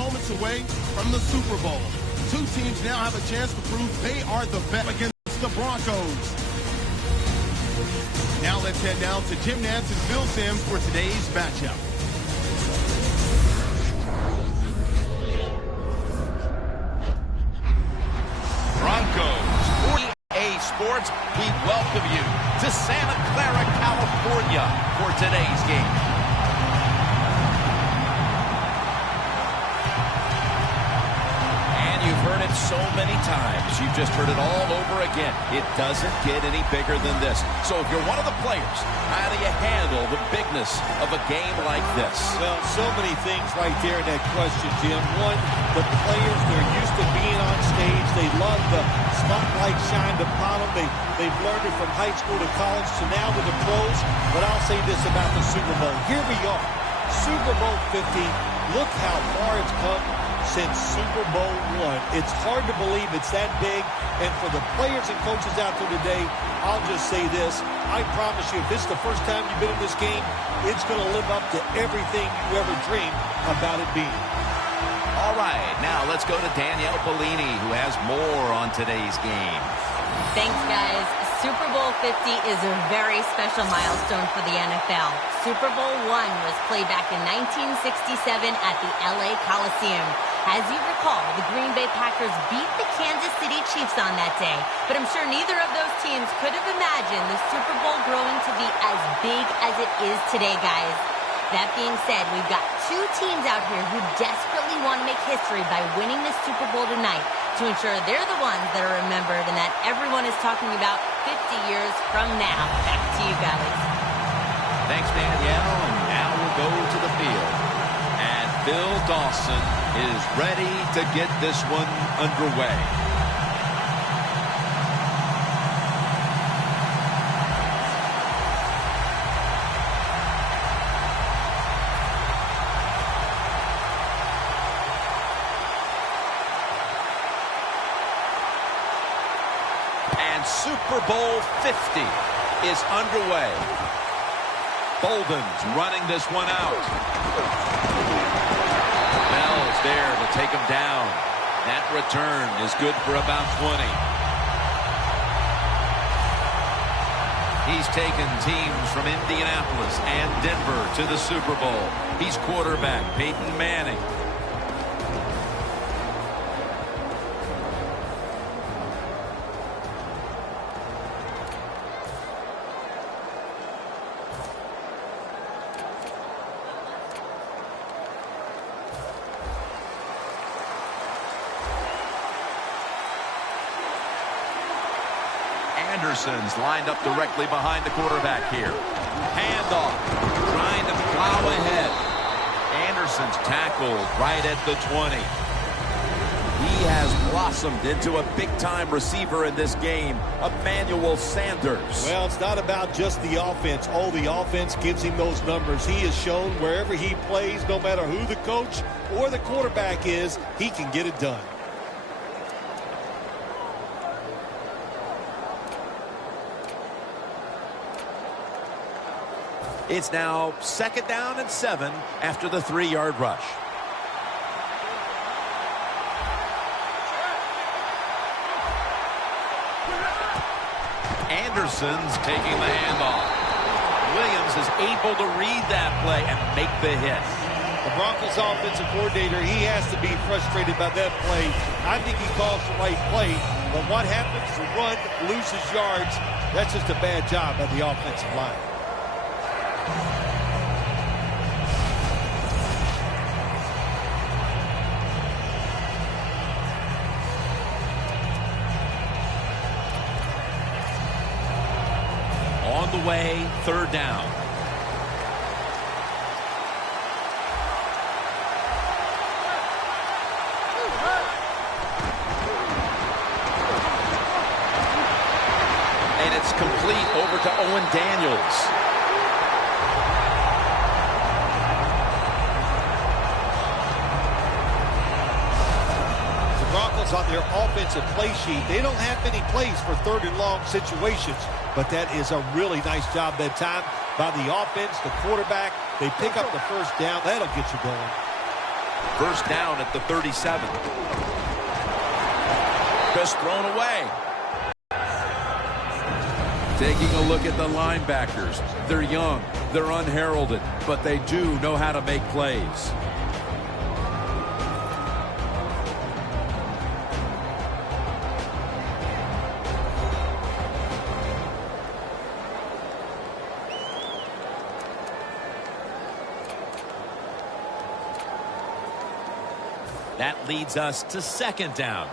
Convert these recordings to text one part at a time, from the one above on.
moments away from the Super Bowl. Two teams now have a chance to prove they are the best against the Broncos. Now let's head down to Jim Nantz and Phil Simms for today's matchup. Broncos, 48 Sports, we welcome you to Santa Clara, California for today's game. You've heard it so many times. You've just heard it all over again. It doesn't get any bigger than this. So if you're one of the players, how do you handle the bigness of a game like this? Well, so many things right there in that question, Jim. One, the players, they're used to being on stage. They love the spotlight shined upon them. They've learned it from high school to college to now with the pros. But I'll say this about the Super Bowl. Here we are, Super Bowl 50. Look how far it's come since Super Bowl I. It's hard to believe it's that big. And for the players and coaches out there today, I'll just say this. I promise you, if this is the first time you've been in this game, it's going to live up to everything you ever dreamed about it being. All right, now let's go to Danielle Bellini, who has more on today's game. Thanks, guys. Super Bowl 50 is a very special milestone for the NFL. Super Bowl I was played back in 1967 at the LA Coliseum. As you recall, the Green Bay Packers beat the Kansas City Chiefs on that day. But I'm sure neither of those teams could have imagined the Super Bowl growing to be as big as it is today, guys. That being said, we've got two teams out here who desperately want to make history by winning the Super Bowl tonight to ensure they're the ones that are remembered and that everyone is talking about 50 years from now. Back to you guys. Thanks, Danielle. And now we'll go to the field. And Bill Dawson is ready to get this one underway. Super Bowl 50 is underway. Bolden's running this one out. Bell's there to take him down. That return is good for about 20. He's taken teams from Indianapolis and Denver to the Super Bowl. He's quarterback Peyton Manning. Anderson's lined up directly behind the quarterback here. Handoff, trying to plow ahead. Anderson's tackled right at the 20. He has blossomed into a big-time receiver in this game, Emmanuel Sanders. Well, it's not about just the offense. Oh, the offense gives him those numbers. He has shown wherever he plays, no matter who the coach or the quarterback is, he can get it done. It's now 2nd down and 7 after the 3-yard rush. Anderson's taking the handoff. Williams is able to read that play and make the hit. The Broncos offensive coordinator, he has to be frustrated by that play. I think he calls the right play, but what happens? The run loses yards. That's just a bad job by the offensive line. On the way, 3rd down. And it's complete over to Owen Daniels. Broncos on their offensive play sheet, they don't have many plays for 3rd and long situations, but that is a really nice job that time by the offense, the quarterback. They pick up the 1st down. That'll get you going. First down at the 37. Just thrown away. Taking a look at the linebackers. They're young, they're unheralded, but they do know how to make plays. That leads us to second down.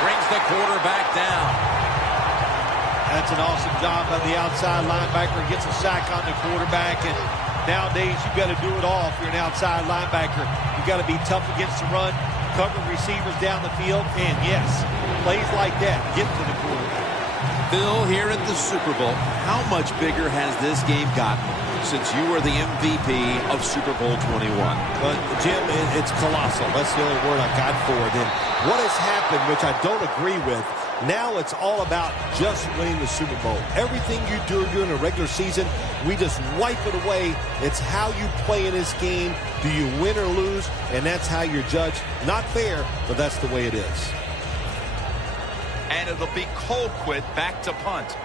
Brings the quarterback down. That's an awesome job by the outside linebacker. Gets a sack on the quarterback. And nowadays, you've got to do it all if you're an outside linebacker. You've got to be tough against the run, cover receivers down the field, and yes, plays like that get to the quarterback. Bill, here at the Super Bowl, how much bigger has this game gotten since you were the MVP of Super Bowl 21? But, Jim, it's colossal. That's the only word I got for it. And what has happened, which I don't agree with, now it's all about just winning the Super Bowl. Everything you do during a regular season, we just wipe it away. It's how you play in this game. Do you win or lose? And that's how you're judged. Not fair, but that's the way it is. And it'll be Colquitt back to punt.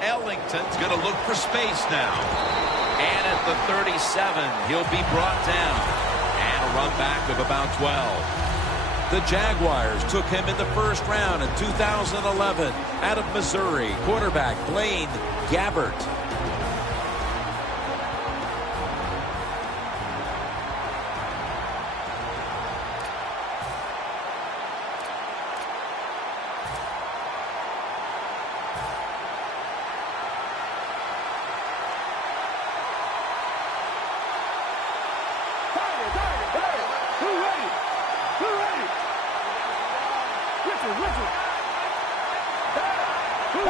Ellington's going to look for space now. And at the 37, he'll be brought down. And a run back of about 12. The Jaguars took him in the first round in 2011 out of Missouri. Quarterback Blaine Gabbert.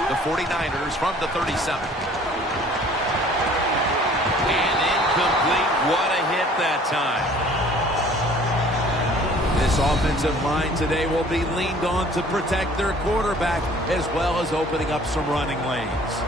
The 49ers from the 37. And incomplete. What a hit that time. This offensive line today will be leaned on to protect their quarterback as well as opening up some running lanes.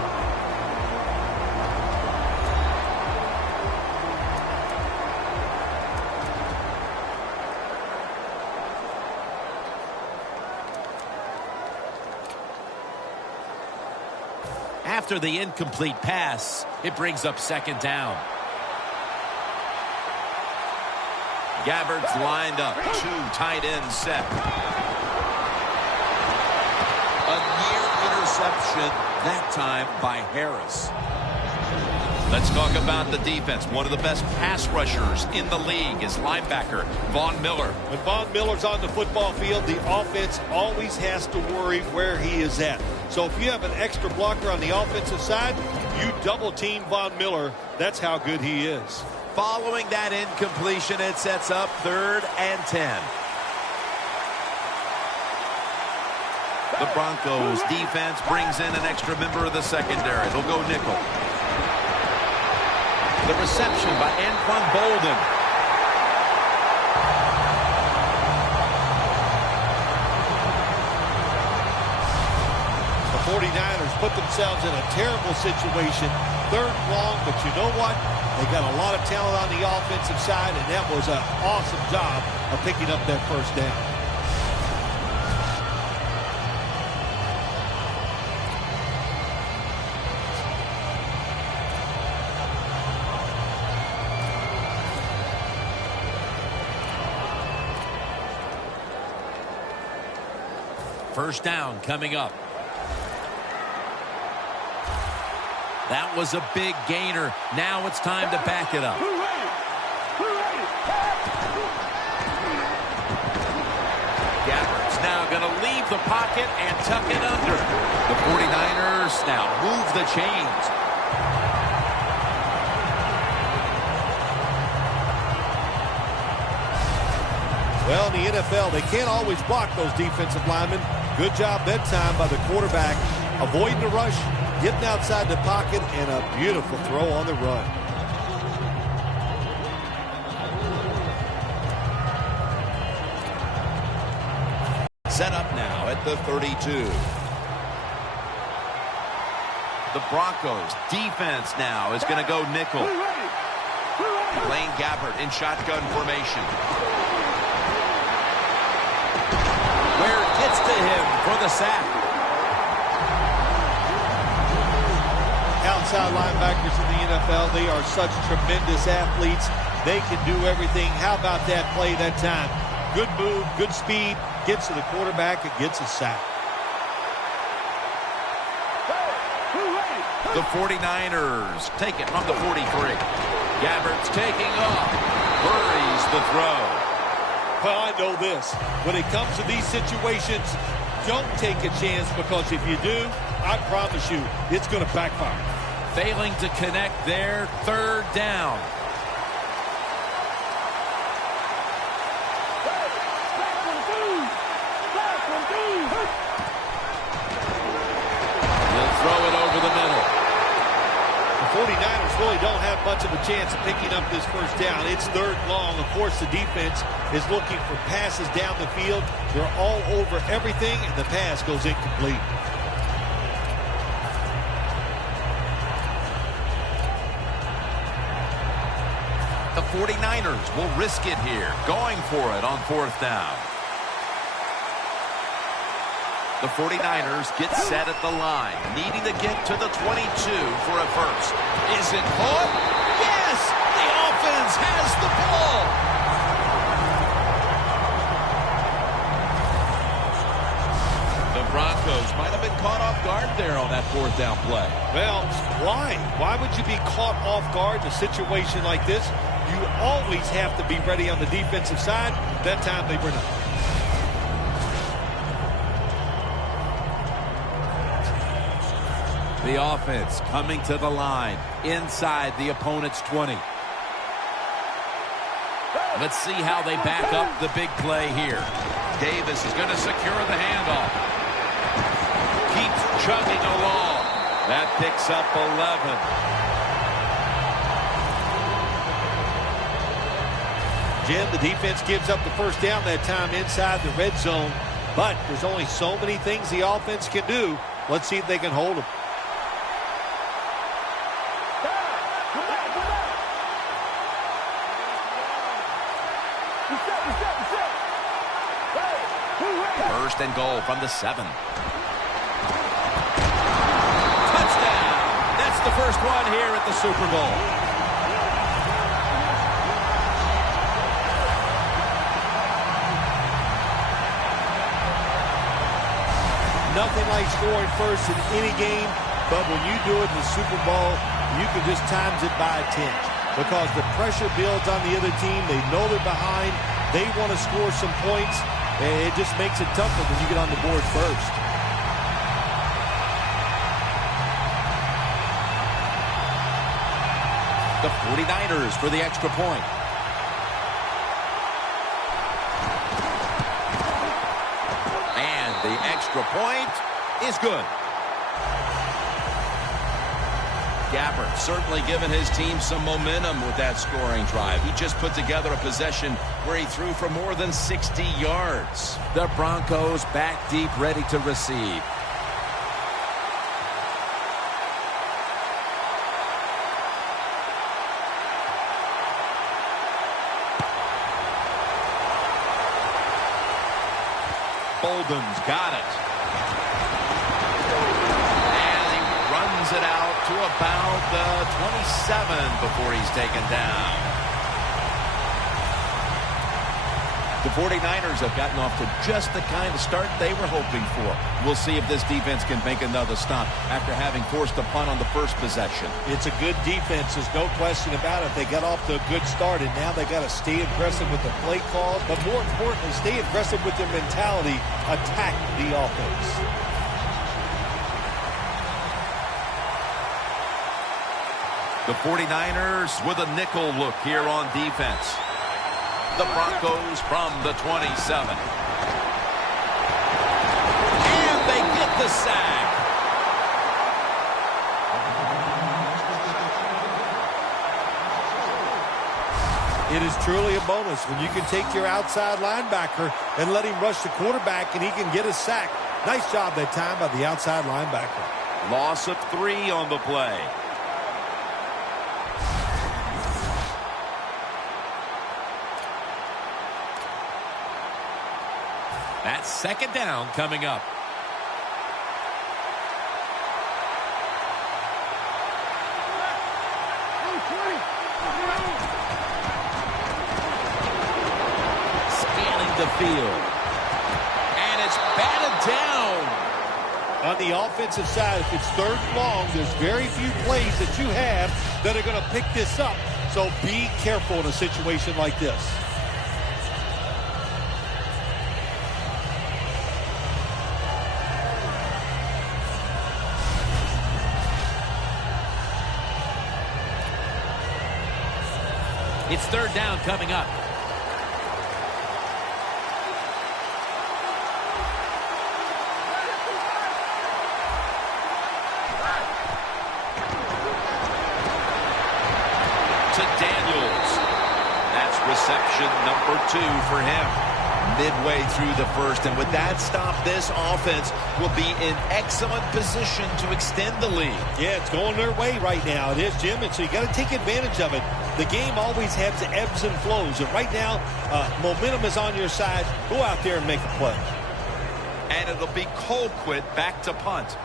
After the incomplete pass, it brings up second down. Gabbert's lined up. Two tight ends set. A near interception, that time by Harris. Let's talk about the defense. One of the best pass rushers in the league is linebacker Von Miller. When Von Miller's on the football field, the offense always has to worry where he is at. So if you have an extra blocker on the offensive side, you double team Von Miller. That's how good he is. Following that incompletion, it sets up 3rd and 10. The Broncos defense brings in an extra member of the secondary. They'll go nickel. The reception by Anquan Bolden. The 49ers put themselves in a terrible situation. 3rd and long, but you know what? They got a lot of talent on the offensive side, and that was an awesome job of picking up that first down. First down coming up. That was a big gainer. Now it's time to back it up. Gabbert's now going to leave the pocket and tuck it under. The 49ers now move the chains. Well, in the NFL, they can't always block those defensive linemen. Good job that time by the quarterback, avoiding the rush getting outside the pocket, and a beautiful throw on the run. Set up now at the 32. The Broncos defense now is going to go nickel. Blaine Gabbert in shotgun formation. Where it gets to him for the sack. Outside linebackers in the NFL, they are such tremendous athletes. They can do everything. How about that play that time? Good move, good speed, gets to the quarterback and gets a sack. The 49ers take it from the 43. Gabbert's taking off. Buries the throw. Well, I know this. When it comes to these situations, don't take a chance, because if you do, I promise you, it's going to backfire. Failing to connect there, third down. He'll throw it over the middle. The 49ers really don't have much of a chance of picking up this first down. It's third long. Of course, the defense is looking for passes down the field. They're all over everything, and the pass goes incomplete. The 49ers will risk it here, going for it on fourth down. The 49ers get set at the line, needing to get to the 22 for a first. Is it caught? Yes! The offense has the ball! The Broncos might have been caught off guard there on that fourth down play. Well, why? Why would you be caught off guard in a situation like this? You always have to be ready on the defensive side. That time they were not. The offense coming to the line inside the opponent's 20. Let's see how they back up the big play here. Davis is going to secure the handoff. Keeps chugging along. That picks up 11. Jim, the defense gives up the first down that time inside the red zone, but there's only so many things the offense can do. Let's see if they can hold them. First and goal from the 7. Touchdown! That's the first one here at the Super Bowl. Nothing like scoring first in any game, but when you do it in the Super Bowl, you can just times it by 10, because the pressure builds on the other team. They know they're behind. They want to score some points. It just makes it tougher when you get on the board first. The 49ers for the extra point. And the extra point is good. Gabbert certainly given his team some momentum with that scoring drive. He just put together a possession where he threw for more than 60 yards. The Broncos back deep, ready to receive. Bolden's got it. It out to about the 27 before he's taken down. The 49ers have gotten off to just the kind of start they were hoping for. We'll see if this defense can make another stop after having forced a punt on the first possession. It's a good defense. There's no question about it. They got off to a good start, and now they got to stay aggressive with the play call, but more importantly, stay aggressive with their mentality, attack the offense. The 49ers with a nickel look here on defense. The Broncos from the 27. And they get the sack. It is truly a bonus when you can take your outside linebacker and let him rush the quarterback and he can get a sack. Nice job that time by the outside linebacker. Loss of 3 on the play. That's second down coming up. Scanning the field. And it's batted down. On the offensive side, if it's third and long, there's very few plays that you have that are going to pick this up. So be careful in a situation like this. It's third down coming up. To Daniels. That's reception number 2 for him. Midway through the first, and with that stop, this offense will be in excellent position to extend the lead. Yeah, it's going their way right now. It is, Jim, and so you got to take advantage of it. The game always has ebbs and flows, and right now, momentum is on your side. Go out there and make a play. And it'll be Colquitt back to punt.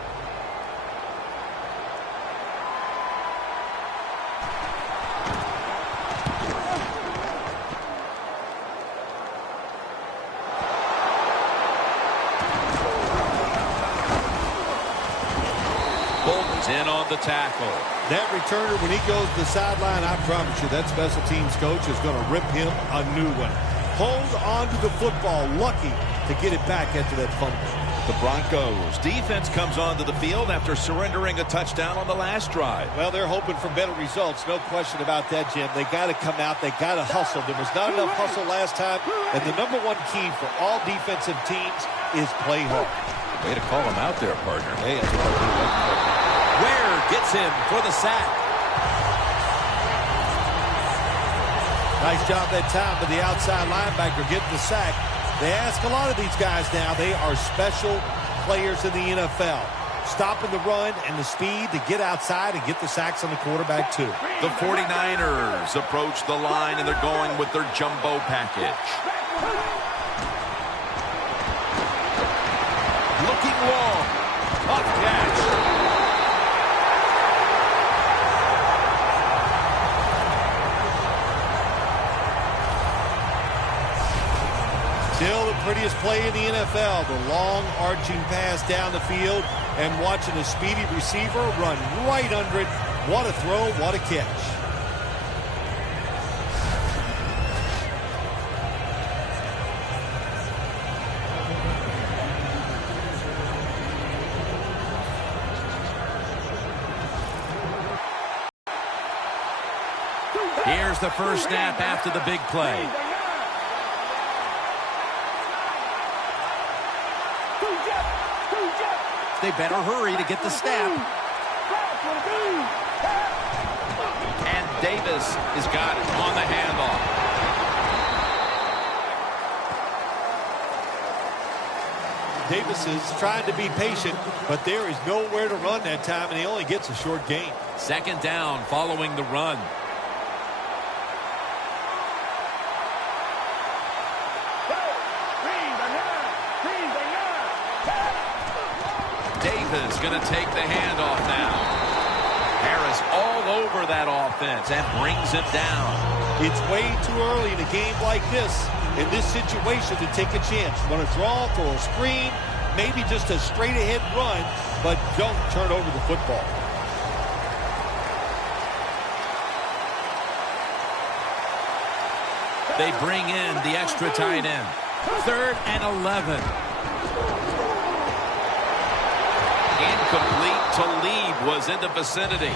Bolden's in on the tackle. That returner, when he goes to the sideline, I promise you, that special teams coach is going to rip him a new one. Hold on to the football, lucky to get it back after that fumble. The Broncos defense comes onto the field after surrendering a touchdown on the last drive. Well, they're hoping for better results, no question about that, Jim. They got to come out, they got to hustle. There was not enough hustle last time, and the number one key for all defensive teams is play hard. Way to call him out there, partner. Hey, that's what I do. Ware gets him for the sack. Nice job that time by the outside linebacker getting the sack. They ask a lot of these guys now. They are special players in the NFL. Stopping the run and the speed to get outside and get the sacks on the quarterback, too. The 49ers approach the line, and they're going with their jumbo package. Looking long. Tough catch. Still the prettiest play in the NFL, the long arching pass down the field and watching a speedy receiver run right under it. What a throw, what a catch. Here's the first snap after the big play. They better hurry to get the snap. And Davis has got it on the handoff. Davis is trying to be patient, but there is nowhere to run that time, and he only gets a short gain. Second down following the run. Davis going to take the handoff now. Harris all over that offense and brings him down. It's way too early in a game like this, in this situation, to take a chance. Want to draw, throw a screen, maybe just a straight-ahead run, but don't turn over the football. They bring in the extra tight end. 3rd and 11. Incomplete. Talib was in the vicinity.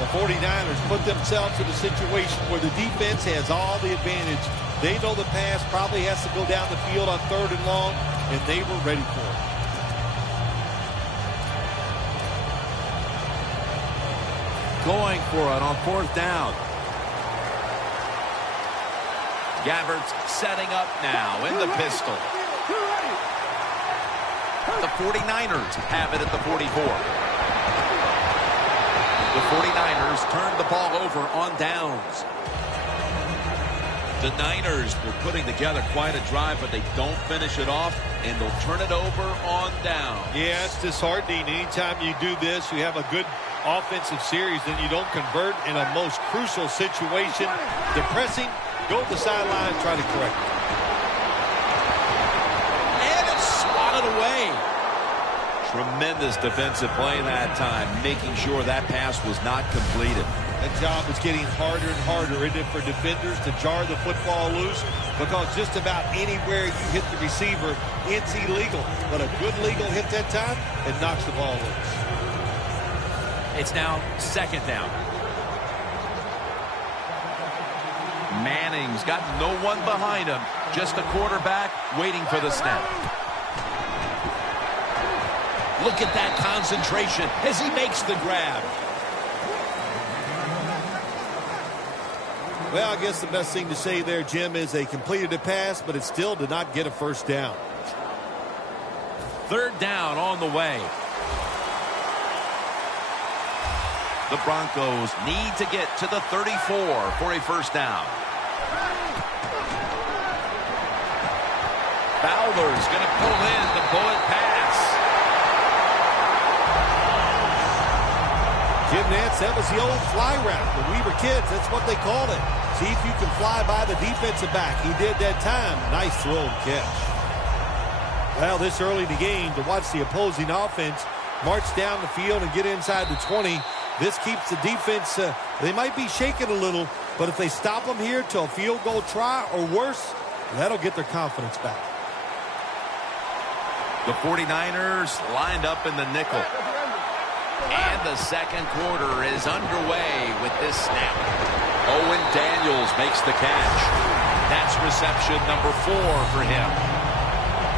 The 49ers put themselves in a situation where the defense has all the advantage. They know the pass probably has to go down the field on 3rd and long, and they were ready for it. Going for it on 4th down. Gabbert's setting up now in the pistol. The 49ers have it at the 44. The 49ers turned the ball over on downs. The Niners were putting together quite a drive, but they don't finish it off, and they'll turn it over on down. Yeah, it's disheartening. Anytime you do this, you have a good offensive series, then you don't convert in a most crucial situation. Depressing. Go to the sideline and try to correct it. And it's swatted away. Tremendous defensive play that time, making sure that pass was not completed. That job is getting harder and harder, isn't it, for defenders to jar the football loose? Because just about anywhere you hit the receiver, it's illegal. But a good legal hit that time, it knocks the ball loose. It's now second down. Manning's got no one behind him, just a quarterback waiting for the snap. Look at that concentration as he makes the grab. Well, I guess the best thing to say there, Jim, is they completed a pass, but it still did not get a first down. Third down on the way. The Broncos need to get to the 34 for a first down. Fowler's going to pull in the bullet pass. Jim Nantz, that was the old fly route. When we were kids, that's what they called it. See if you can fly by the defensive back. He did that time. Nice throw and catch. Well, this early in the game, to watch the opposing offense march down the field and get inside the 20, this keeps the defense, they might be shaking a little, but if they stop them here to a field goal try or worse, that'll get their confidence back. The 49ers lined up in the nickel. And the second quarter is underway with this snap. Owen Daniels makes the catch. That's reception number 4 for him.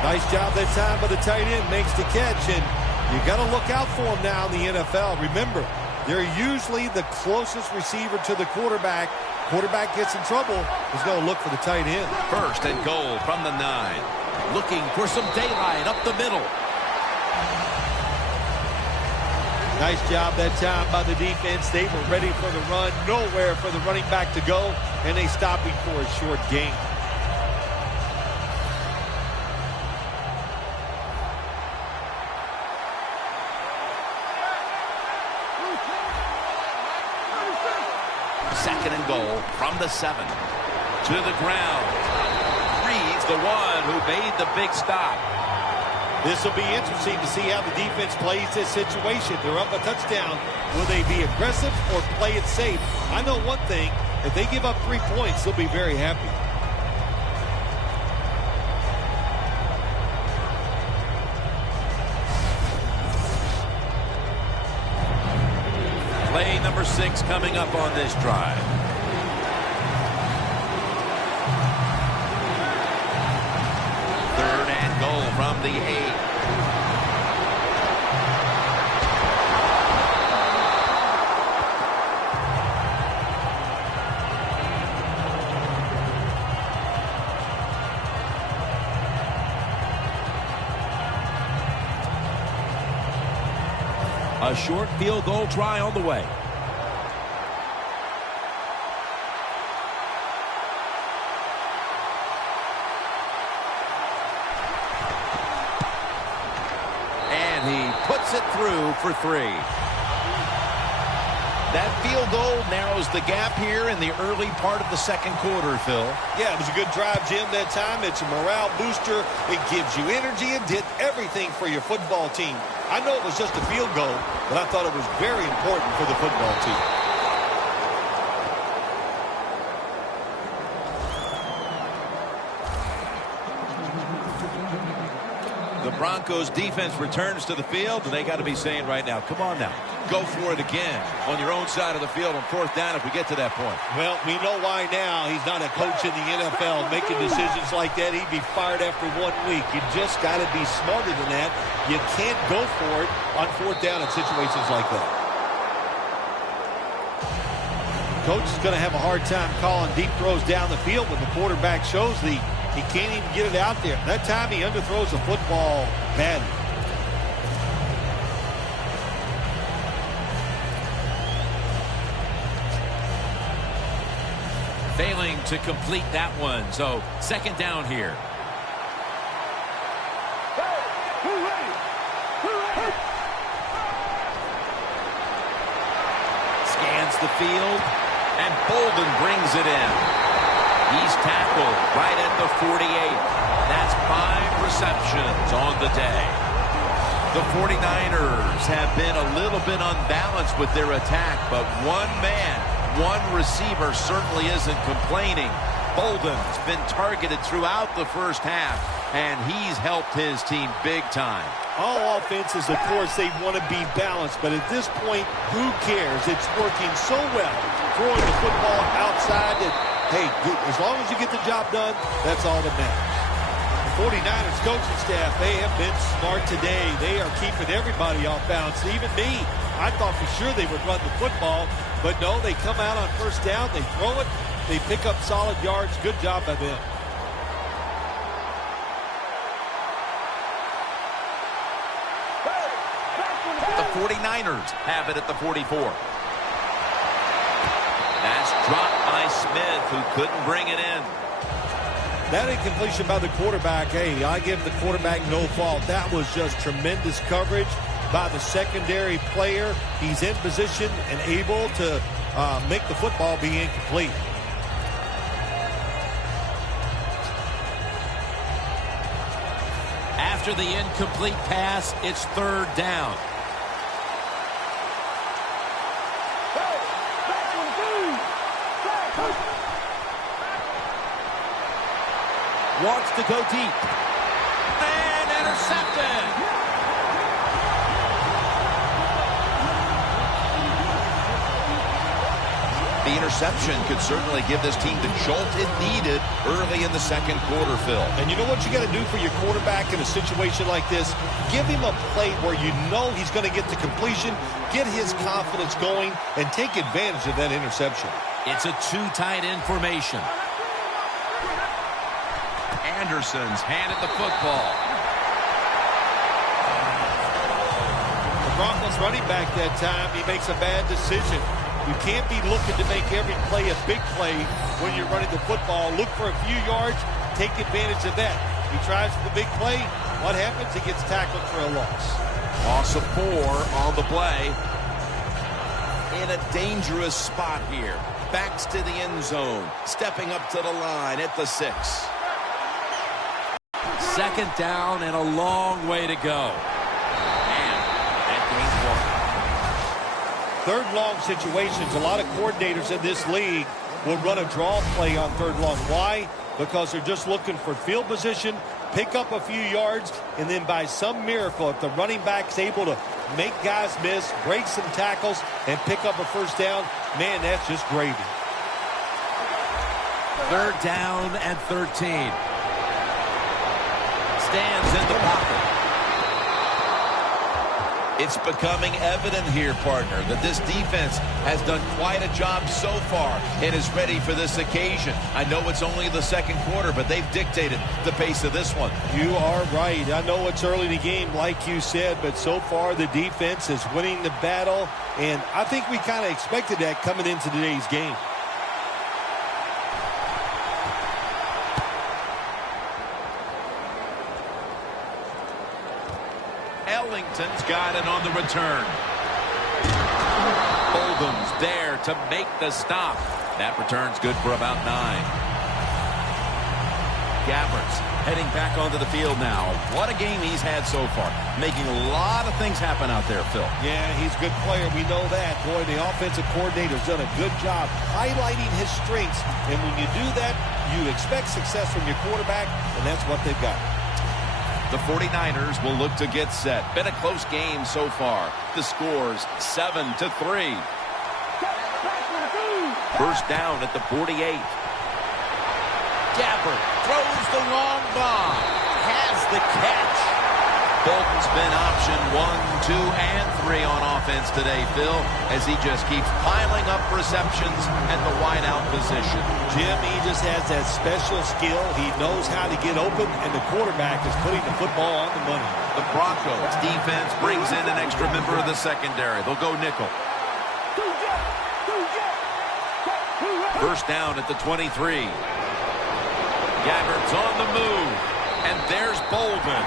Nice job that time by the tight end, makes the catch, and you got to look out for him now in the NFL. Remember, they're usually the closest receiver to the quarterback. Quarterback gets in trouble, he's going to look for the tight end. First and goal from the 9. Looking for some daylight up the middle. Nice job that time by the defense. They were ready for the run. Nowhere for the running back to go, and they stopped him for a short gain. Second and goal from the 7. To the ground. Reed's the one who made the big stop. This will be interesting to see how the defense plays this situation. They're up a touchdown. Will they be aggressive or play it safe? I know one thing. If they give up 3 points, they'll be very happy. Play number 6 coming up on this drive. Third and goal from the 8. A short field goal try on the way. And he puts it through for 3. That field goal narrows the gap here in the early part of the second quarter, Phil. Yeah, it was a good drive, Jim, that time. It's a morale booster. It gives you energy and did everything for your football team. I know it was just a field goal, but I thought it was very important for the football team. The Broncos defense returns to the field, and they got to be saying right now, come on now, go for it again on your own side of the field on fourth down if we get to that point. Well, we know why now. He's not a coach in the NFL making decisions like that. He'd be fired after 1 week. You just got to be smarter than that. You can't go for it on fourth down in situations like that. Coach is going to have a hard time calling deep throws down the field when the quarterback shows he can't even get it out there. That time he underthrows the football badly. Failing to complete that one. So second down here. Scans the field, and Bolden brings it in. He's tackled right at the 48. That's 5 receptions on the day. The 49ers have been a little bit unbalanced with their attack, but one man, one receiver certainly isn't complaining. Bolden's been targeted throughout the first half, and he's helped his team big time. All offenses, of course, they want to be balanced, but at this point, who cares? It's working so well, throwing the football outside that, hey, as long as you get the job done, that's all that matters. The 49ers coaching staff, they have been smart today. They are keeping everybody off balance, even me. I thought for sure they would run the football, but no, they come out on first down, they throw it, they pick up solid yards. Good job by them. The 49ers have it at the 44. That's dropped by Smith, who couldn't bring it in. That incompletion by the quarterback, hey, I give the quarterback no fault. That was just tremendous coverage by the secondary player. He's in position and able to make the football be incomplete. After the incomplete pass, it's third down. Wants to go deep. And intercepted. The interception could certainly give this team the jolt it needed early in the second quarter, Phil. And you know what you got to do for your quarterback in a situation like this? Give him a play where you know he's going to get to completion, get his confidence going, and take advantage of that interception. It's a too-tight end formation. Anderson's handed the football. The Broncos running back that time, he makes a bad decision. You can't be looking to make every play a big play when you're running the football. Look for a few yards, take advantage of that. He tries for the big play. What happens? He gets tackled for a loss. Loss of 4 on the play. In a dangerous spot here. Backs to the end zone. Stepping up to the line at the 6. Second down and a long way to go. And that gains 1. Third long situations, a lot of coordinators in this league will run a draw play on third long. Why? Because they're just looking for field position, pick up a few yards, and then by some miracle, if the running back's able to make guys miss, break some tackles, and pick up a first down, man, that's just gravy. Third down and 13. Stands in the pocket. It's becoming evident here, partner, that this defense has done quite a job so far and is ready for this occasion. I know it's only the second quarter, but they've dictated the pace of this one. You are right. I know it's early in the game, like you said, but so far the defense is winning the battle, and I think we kind of expected that coming into today's game. Ellington's got it on the return. Bolden's there to make the stop. That return's good for about 9. Gabbert's heading back onto the field now. What a game he's had so far. Making a lot of things happen out there, Phil. Yeah, he's a good player. We know that. Boy, the offensive coordinator's done a good job highlighting his strengths. And when you do that, you expect success from your quarterback, and that's what they've got. The 49ers will look to get set. Been a close game so far. The score's 7-3. First down at the 48. Gabbert throws the long bomb. Has the catch. Bolden's been option 1, 2, and 3 on offense today, Phil, as he just keeps piling up receptions at the wideout position. Jim, he just has that special skill. He knows how to get open, and the quarterback is putting the football on the money. The Broncos defense brings in an extra member of the secondary. They'll go nickel. First down at the 23. Gabbert's on the move, and there's Bolden.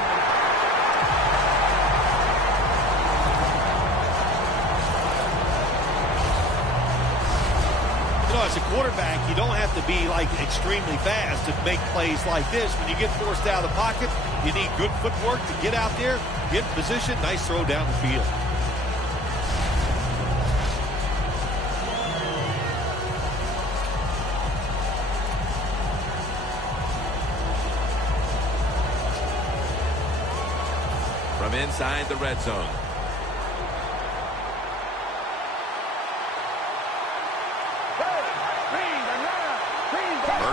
As a quarterback, you don't have to be like extremely fast to make plays like this. When you get forced out of the pocket, you need good footwork to get out there, get in position, nice throw down the field. From inside the red zone.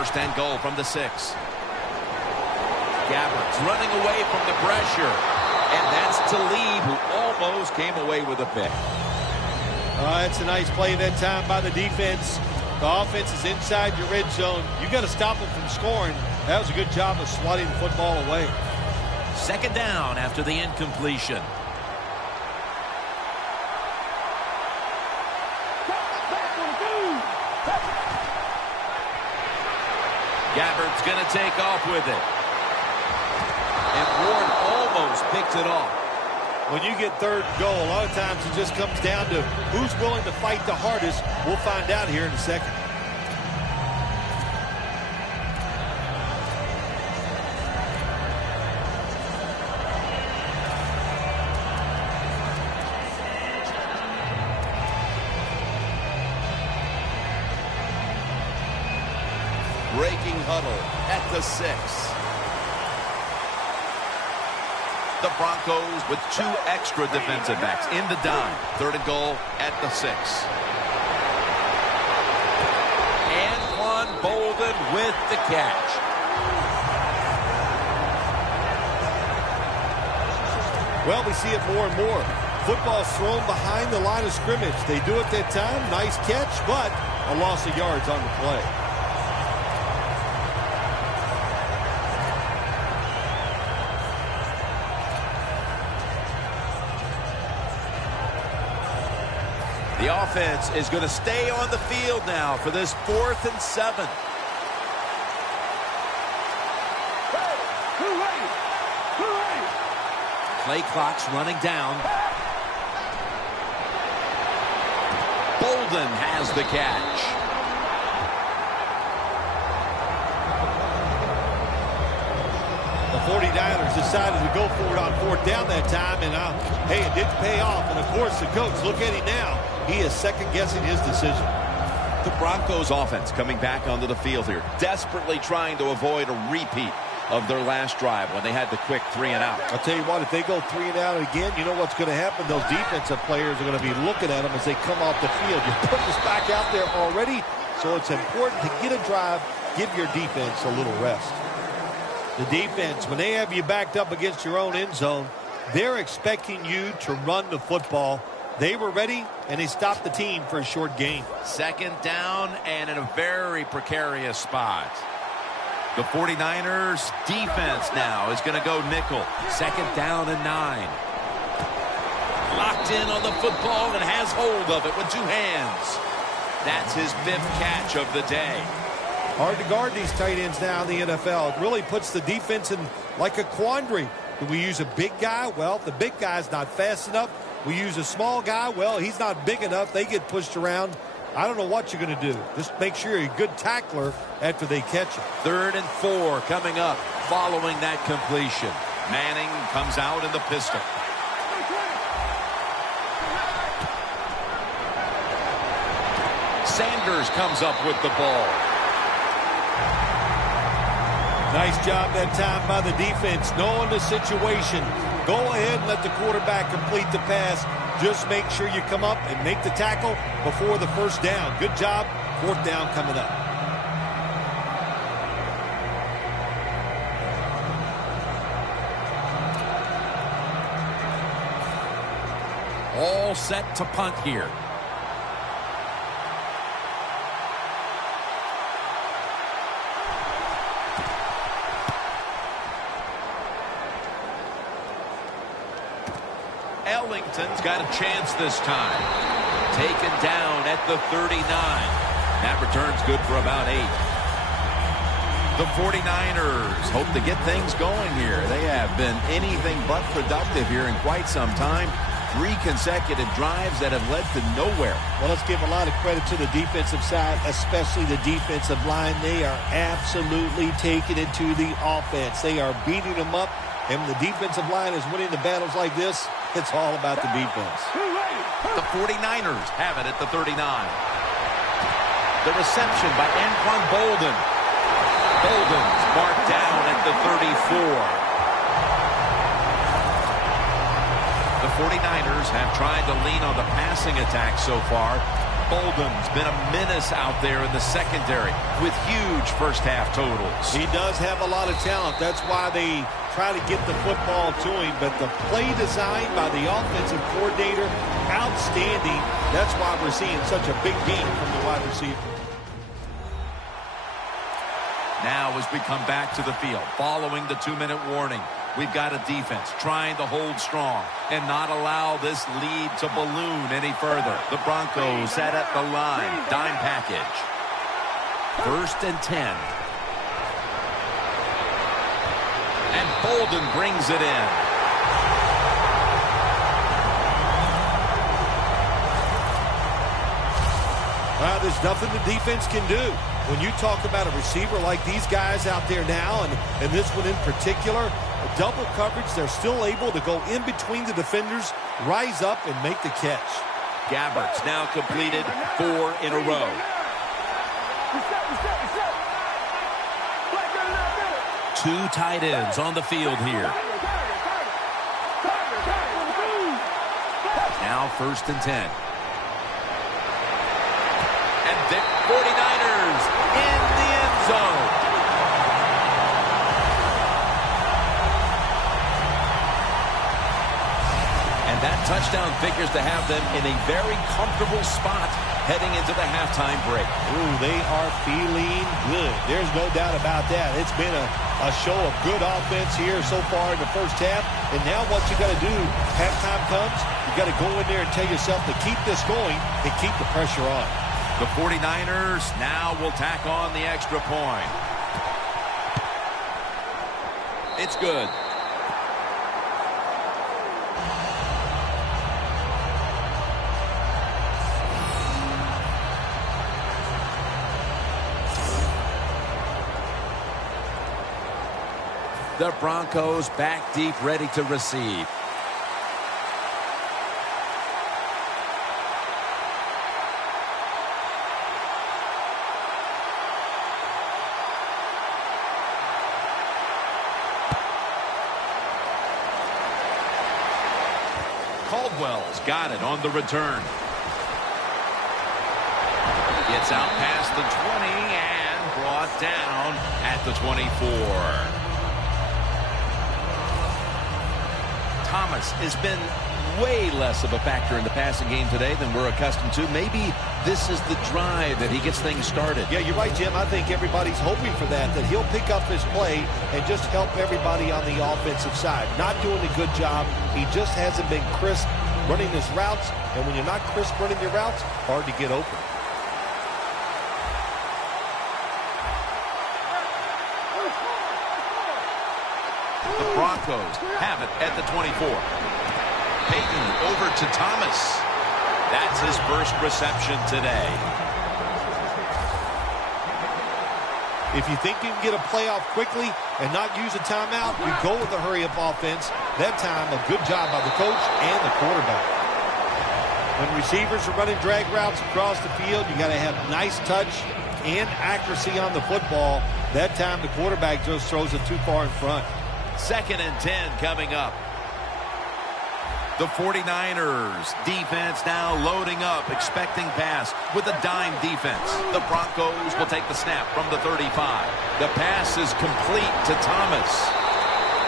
First and goal from the 6. Gabbert's running away from the pressure. And that's Talib, who almost came away with a pick. It's a nice play that time by the defense. The offense is inside your red zone. You got to stop them from scoring. That was a good job of swatting the football away. Second down after the incompletion. Gabbert's going to take off with it. And Ward almost picked it off. When you get third and goal, a lot of times it just comes down to who's willing to fight the hardest. We'll find out here in a second. Breaking huddle at the 6. The Broncos with 2 extra defensive backs in the dime. Third and goal at the 6. Anquan Bolden with the catch. Well, we see it more and more. Football's thrown behind the line of scrimmage. They do it that time. Nice catch, but a loss of yards on the play. The offense is going to stay on the field now for this 4th and 7. Play clock's running down. Bolden has the catch. The 49ers decided to go for it on 4th down that time, and hey, it didn't pay off. And of course, the coach, look at him now. He is second-guessing his decision. The Broncos offense coming back onto the field here, desperately trying to avoid a repeat of their last drive when they had the quick 3 and out. I'll tell you what, if they go 3 and out again, you know what's going to happen? Those defensive players are going to be looking at them as they come off the field. You put this back out there already, so it's important to get a drive, give your defense a little rest. The defense, when they have you backed up against your own end zone, they're expecting you to run the football. They were ready, and they stopped the team for a short gain. Second down and in a very precarious spot. The 49ers defense now is going to go nickel. Second down and 9. Locked in on the football and has hold of it with 2 hands. That's his 5th catch of the day. Hard to guard these tight ends now in the NFL. It really puts the defense in like a quandary. Do we use a big guy? Well, the big guy's not fast enough. We use a small guy. Well, he's not big enough. They get pushed around. I don't know what you're going to do. Just make sure you're a good tackler after they catch you. 3rd and 4 coming up following that completion. Manning comes out in the pistol. Sanders comes up with the ball. Nice job that time by the defense, knowing the situation. Go ahead and let the quarterback complete the pass. Just make sure you come up and make the tackle before the first down. Good job. 4th down coming up. all set to punt here. Ellington's got a chance this time. Taken down at the 39. That return's good for about 8. The 49ers hope to get things going here. They have been anything but productive here in quite some time. 3 consecutive drives that have led to nowhere. Well, let's give a lot of credit to the defensive side, especially the defensive line. They are absolutely taking it to the offense. They are beating them up, and when the defensive line is winning the battles like this, it's all about the defense. The 49ers have it at the 39. The reception by Anquan Bolden. Bolden's marked down at the 34. The 49ers have tried to lean on the passing attack so far. Bolden's been a menace out there in the secondary with huge first-half totals. He does have a lot of talent. That's why they try to get the football to him. But the play design by the offensive coordinator, outstanding. That's why we're seeing such a big game from the wide receiver. Now as we come back to the field, following the 2-minute warning, we've got a defense trying to hold strong and not allow this lead to balloon any further. The Broncos set at the line. Dime package. 1st and 10. And Bolden brings it in. Well, there's nothing the defense can do. When you talk about a receiver like these guys out there now, and this one in particular, a double coverage, they're still able to go in between the defenders, rise up, and make the catch. Gabbert's now completed 4 in a row. Two tight ends on the field here. Now 1st and 10. And the 49ers in the end zone. And that touchdown figures to have them in a very comfortable spot heading into the halftime break. Ooh, they are feeling good. There's no doubt about that. It's been a show of good offense here so far in the first half. And now what you got to do, halftime comes, you got to go in there and tell yourself to keep this going and keep the pressure on. The 49ers now will tack on the extra point. It's good. The Broncos back deep, ready to receive. Caldwell's got it on the return. Gets out past the 20 and brought down at the 24. Thomas has been way less of a factor in the passing game today than we're accustomed to. Maybe this is the drive that he gets things started. Yeah, you're right, Jim. I think everybody's hoping for that he'll pick up his play and just help everybody on the offensive side. Not doing a good job. He just hasn't been crisp running his routes, and when you're not crisp running your routes, hard to get open. The Broncos have it at the 24. Payton over to Thomas. That's his first reception today. If you think you can get a playoff quickly and not use a timeout, you go with a hurry-up offense. That time, a good job by the coach and the quarterback. When receivers are running drag routes across the field, you got to have nice touch and accuracy on the football. That time, the quarterback just throws it too far in front. 2nd and 10 coming up. The 49ers defense now loading up, expecting pass with a dime defense. The Broncos will take the snap from the 35. The pass is complete to Thomas.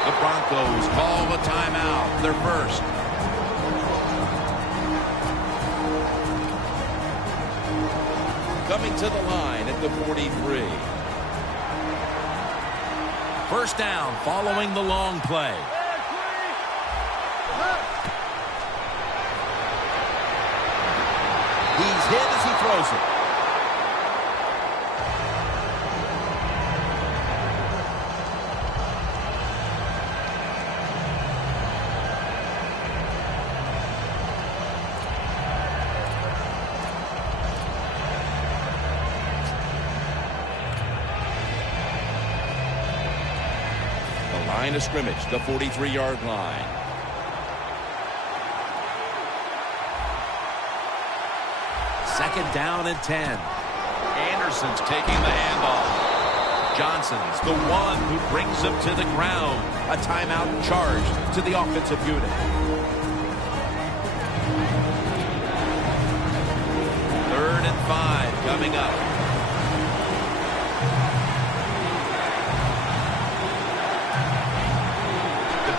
The Broncos call a timeout, their first. coming to the line at the 43. First down following the long play. He's hit as he throws it. Line of scrimmage, the 43-yard line. Second down and 10. Anderson's taking the handoff. Johnson's the one who brings him to the ground. A timeout charged to the offensive unit. Third and 5 coming up.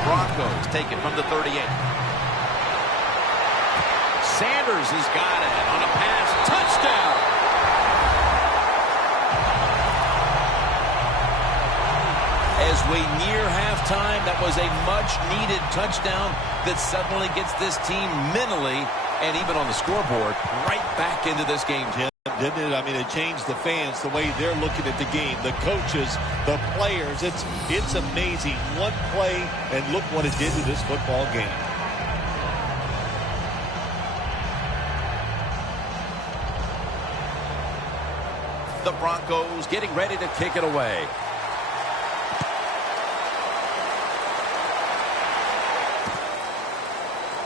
Broncos take it from the 38. Sanders has got it on a pass. Touchdown! As we near halftime, that was a much-needed touchdown that suddenly gets this team mentally and even on the scoreboard right back into this game, Jim. Didn't it? I mean, it changed the fans, the way they're looking at the game, the coaches, the players. It's amazing. One play, and look what it did to this football game. The Broncos getting ready to kick it away.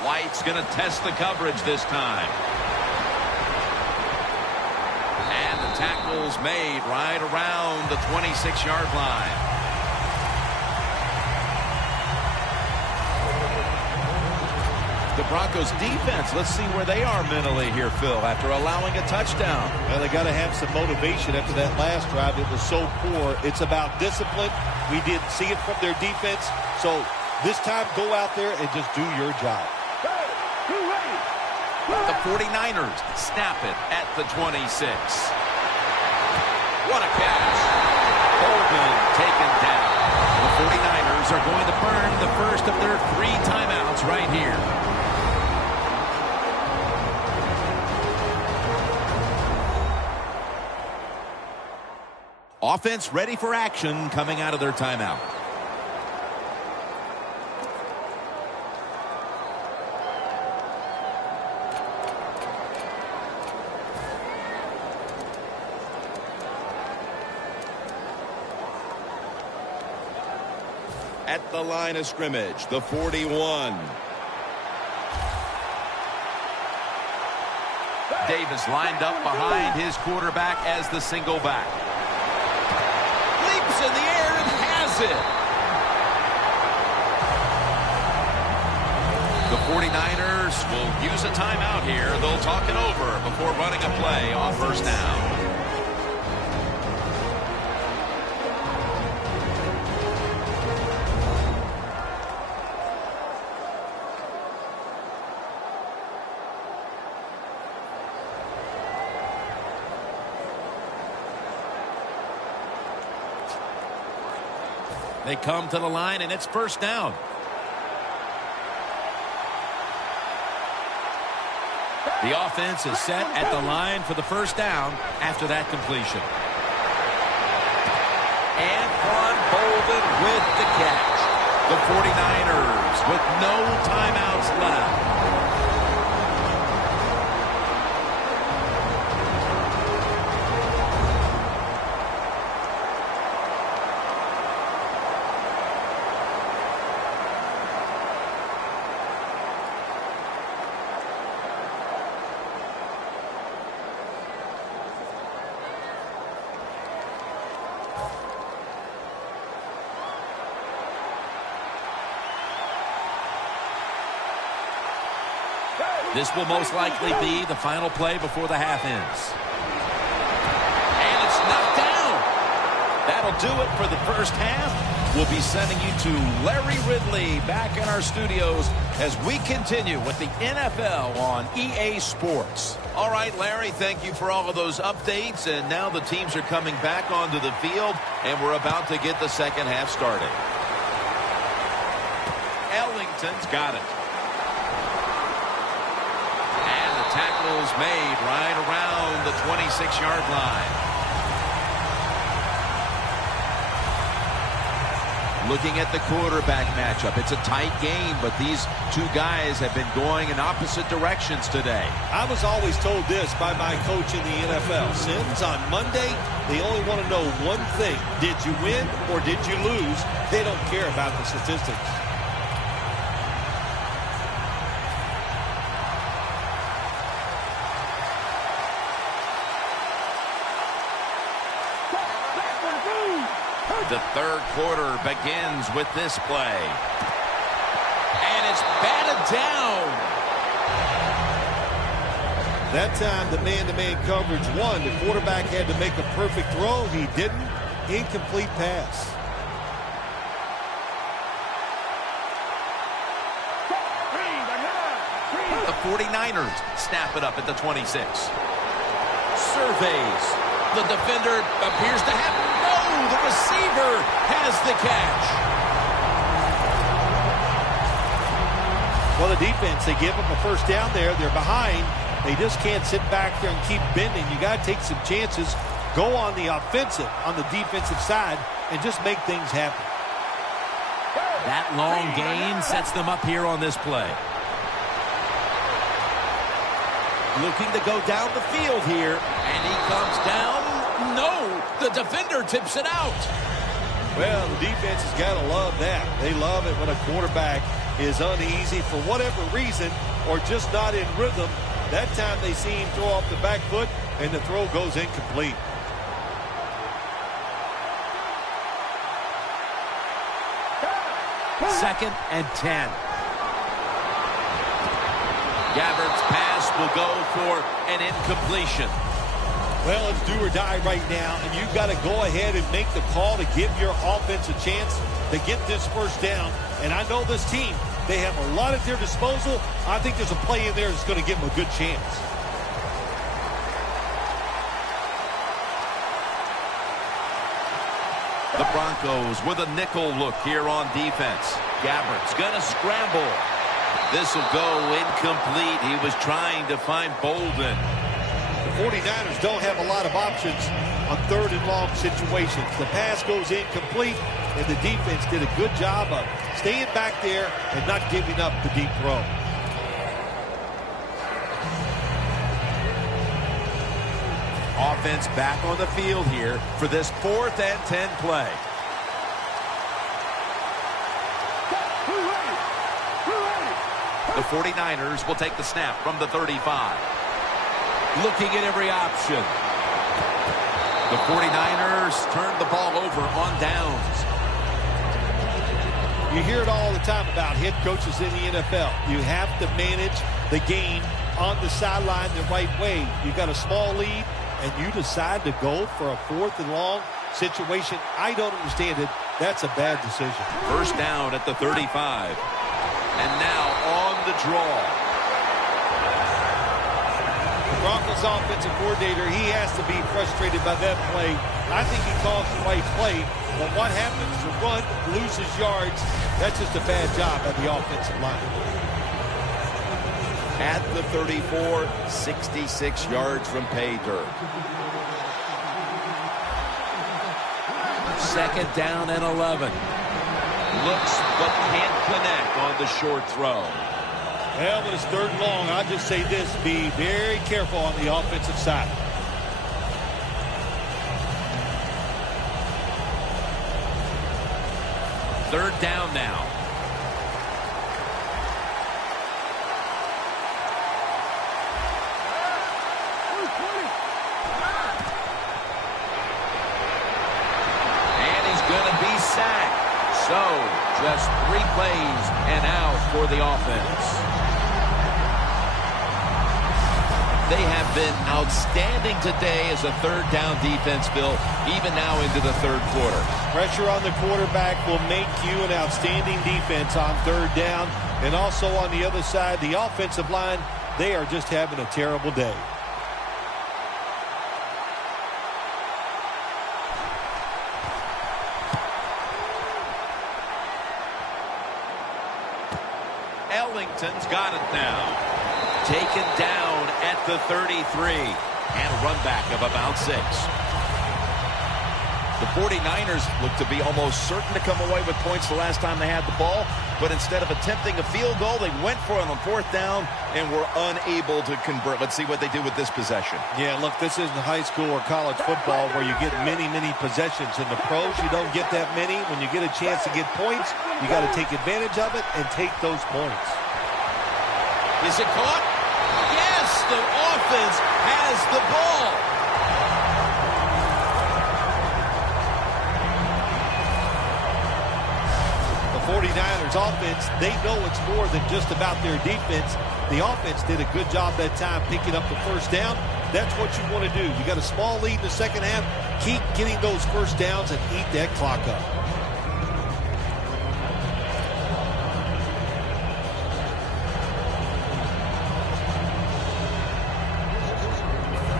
White's going to test the coverage this time. Tackles made right around the 26-yard line. The Broncos defense, let's see where they are mentally here, Phil, after allowing a touchdown. Well, they got to have some motivation after that last drive. It was so poor. It's about discipline. We didn't see it from their defense. So this time, go out there and just do your job. The 49ers snap it at the 26. What a catch. Bolden taken down. The 49ers are going to burn the first of their 3 timeouts right here. Offense ready for action coming out of their timeout. At the line of scrimmage, the 41. Davis lined up behind his quarterback as the single back. Leaps in the air and has it. The 49ers will use a timeout here. They'll talk it over before running a play on first down. They come to the line, and it's first down. The offense is set at the line for the first down after that completion. Anquan Bolden with the catch. The 49ers with no timeouts left. This will most likely be the final play before the half ends. And it's knocked down. That'll do it for the first half. We'll be sending you to Larry Ridley back in our studios as we continue with the NFL on EA Sports. All right, Larry, thank you for all of those updates. And now the teams are coming back onto the field, and we're about to get the second half started. Ellington's got it. And the tackle's made right around the 26-yard line. Looking at the quarterback matchup, it's a tight game, but these two guys have been going in opposite directions today. I was always told this by my coach in the NFL. Sims, on Monday, they only want to know one thing. Did you win or did you lose? They don't care about the statistics. The third quarter begins with this play. And it's batted down. That time, the man-to-man coverage won. The quarterback had to make a perfect throw. He didn't. Incomplete pass. The 49ers snap it up at the 26. Surveys. The defender appears to have the receiver has the catch. Well, the defense, they give them a first down there. They're behind. They just can't sit back there and keep bending. You got to take some chances. Go on the offensive, on the defensive side, and just make things happen. That long gain sets them up here on this play. Looking to go down the field here, and he comes down. No, the defender tips it out. Well, the defense has got to love that. They love it when a quarterback is uneasy for whatever reason or just not in rhythm. That time they see him throw off the back foot, and the throw goes incomplete. Second and 10. Gabbert's pass will go for an incompletion. Well, it's do or die right now, and you've got to go ahead and make the call to give your offense a chance to get this first down. And I know this team, they have a lot at their disposal. I think there's a play in there that's going to give them a good chance. The Broncos with a nickel look here on defense. Gabbert's going to scramble. This will go incomplete. He was trying to find Bolden. The 49ers don't have a lot of options on third and long situations. The pass goes incomplete, and the defense did a good job of staying back there and not giving up the deep throw. Offense back on the field here for this 4th and 10 play. The 49ers will take the snap from the 35. Looking at every option. The 49ers turn the ball over on downs. You hear it all the time about head coaches in the NFL. You have to manage the game on the sideline the right way. You got a small lead, and you decide to go for a 4th and long situation. I don't understand it. That's a bad decision. First down at the 35. And now on the draw. Broncos offensive coordinator, he has to be frustrated by that play. I think he calls the right play, but what happens? The run loses yards. That's just a bad job at the offensive line. At the 34, 66 yards from pay dirt. Second down and 11. Looks but can't connect on the short throw. Well, when it's third and long, I'll just say this. Be very careful on the offensive side. Third down now. And he's going to be sacked. So, just 3 plays and out for the offense. They have been outstanding today as a third down defense, Bill, even now into the third quarter. Pressure on the quarterback will make you an outstanding defense on third down. And also on the other side, the offensive line, they are just having a terrible day. Ellington's got it now. Taken down at the 33. And a run back of about 6. The 49ers look to be almost certain to come away with points the last time they had the ball. But instead of attempting a field goal, they went for it on 4th down and were unable to convert. Let's see what they do with this possession. Yeah, look, this isn't high school or college football where you get many possessions. In the pros, you don't get that many. When you get a chance to get points, you got to take advantage of it and take those points. Is it caught? Yes, the offense has the ball. The 49ers offense, they know it's more than just about their defense. The offense did a good job that time picking up the first down. That's what you want to do. You got a small lead in the second half. Keep getting those first downs and eat that clock up.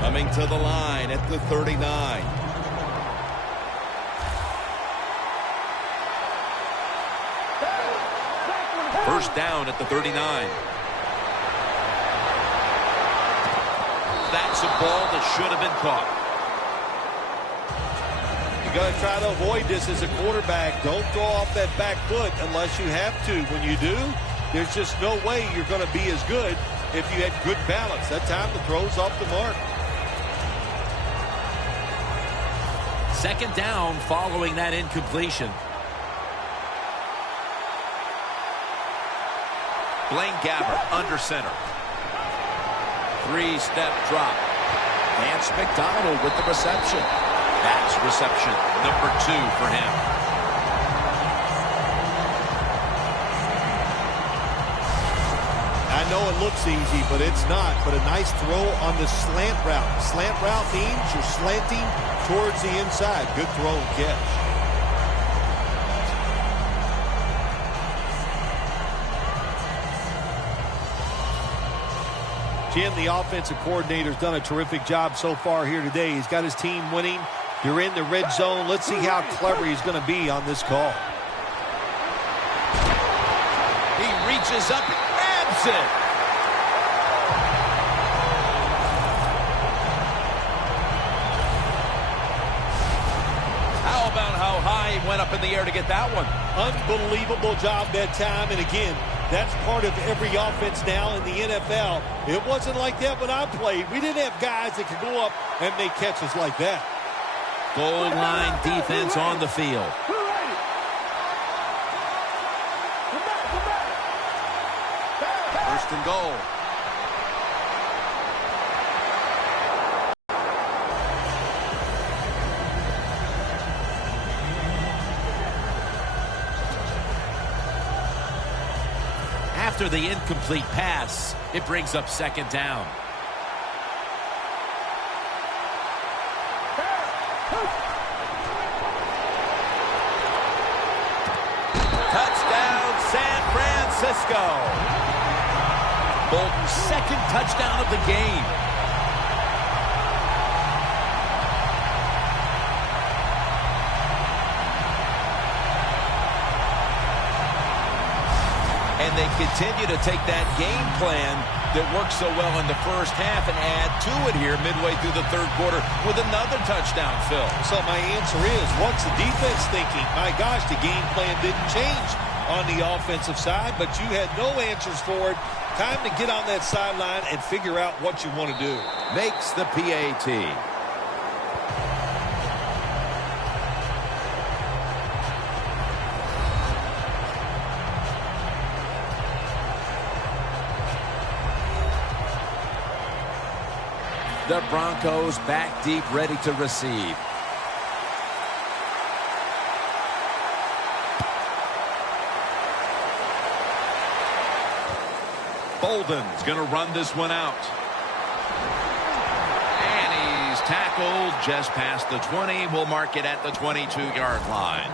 Coming to the line at the 39. First down at the 39. That's a ball that should have been caught. You got to try to avoid this as a quarterback. Don't throw off that back foot unless you have to. When you do, there's just no way you're going to be as good if you had good balance. That time the throw's off the mark. Second down following that incompletion. Blaine Gabbert under center. 3-step drop. Vance McDonald with the reception. That's reception number 2 for him. I know it looks easy, but it's not. But a nice throw on the slant route. Slant route means you're slanting towards the inside. Good throw and catch. Jim, the offensive coordinator's done a terrific job so far here today. He's got his team winning. You're in the red zone. Let's see how clever he's going to be on this call. He reaches up and grabs it. How about how high he went up in the air to get that one? Unbelievable job that time. And again, that's part of every offense now in the NFL. It wasn't like that when I played. We didn't have guys that could go up and make catches like that. Goal line defense on the field. First and goal. After the incomplete pass, it brings up second down. Touchdown, San Francisco. Bolden's second touchdown of the game. And they continue to take that game plan that worked so well in the first half and add to it here midway through the third quarter with another touchdown, Phil. So my answer is, what's the defense thinking? My gosh, the game plan didn't change on the offensive side, but you had no answers for it. Time to get on that sideline and figure out what you want to do. Makes the PAT. The Broncos back deep, ready to receive. Bolden's going to run this one out. And he's tackled just past the 20. We'll mark it at the 22-yard line.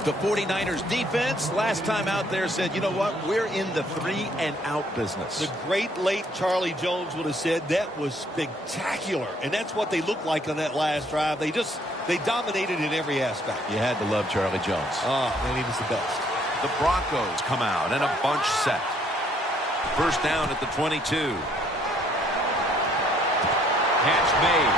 The 49ers defense last time out there said, you know what, we're in the 3-and-out business. The great late Charlie Jones would have said that was spectacular. And that's what they looked like on that last drive. They dominated in every aspect. You had to love Charlie Jones. Oh, man, he was the best. The Broncos come out and a bunch set. First down at the 22. Catch made.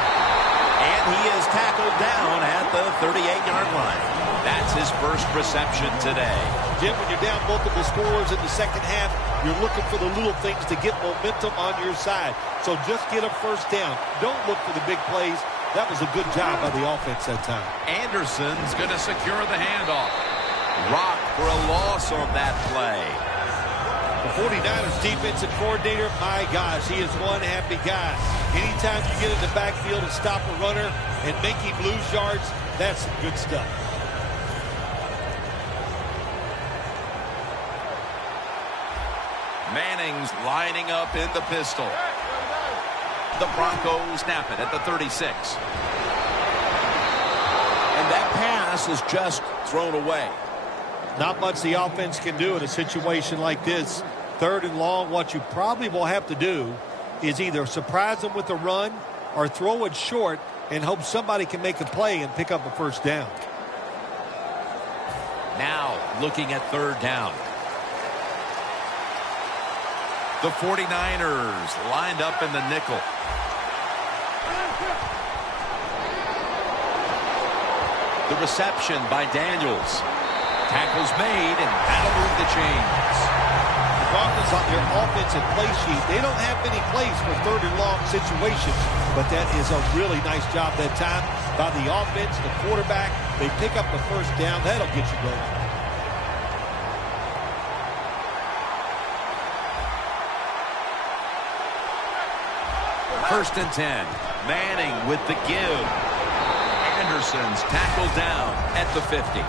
And he is tackled down at the 38-yard line. That's his first reception today. Jim, when you're down multiple scores in the second half, you're looking for the little things to get momentum on your side. So just get a first down. Don't look for the big plays. That was a good job by the offense that time. Anderson's going to secure the handoff. Rock for a loss on that play. The 49ers defensive coordinator, my gosh, he is one happy guy. Anytime you get in the backfield and stop a runner and make him lose yards, that's good stuff. Manning's lining up in the pistol. The Broncos snap it at the 36. And that pass is just thrown away. Not much the offense can do in a situation like this. 3rd and long, what you probably will have to do is either surprise them with a run or throw it short and hope somebody can make a play and pick up a first down. Now looking at 3rd down. The 49ers lined up in the nickel. The reception by Daniels. Tackles made, and that'll move the chains. The Broncos on their offensive play sheet, they don't have many plays for 3rd and long situations, but that is a really nice job that time by the offense, the quarterback. They pick up the first down. That'll get you going. First and 10. Manning with the give. Anderson's tackled down at the 50.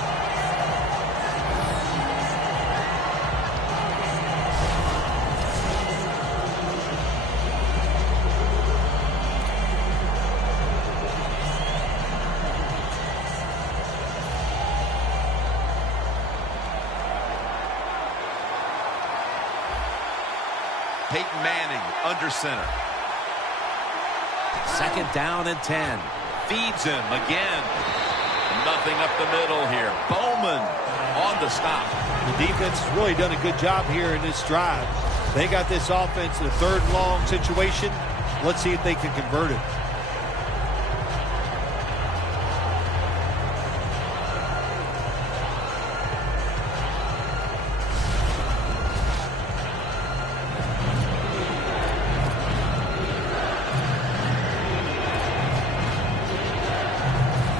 Peyton Manning under center. 2nd down and 10. Feeds him again. Nothing up the middle here. Bowman on the stop. The defense has really done a good job here in this drive. They got this offense in a 3rd and long situation. Let's see if they can convert it.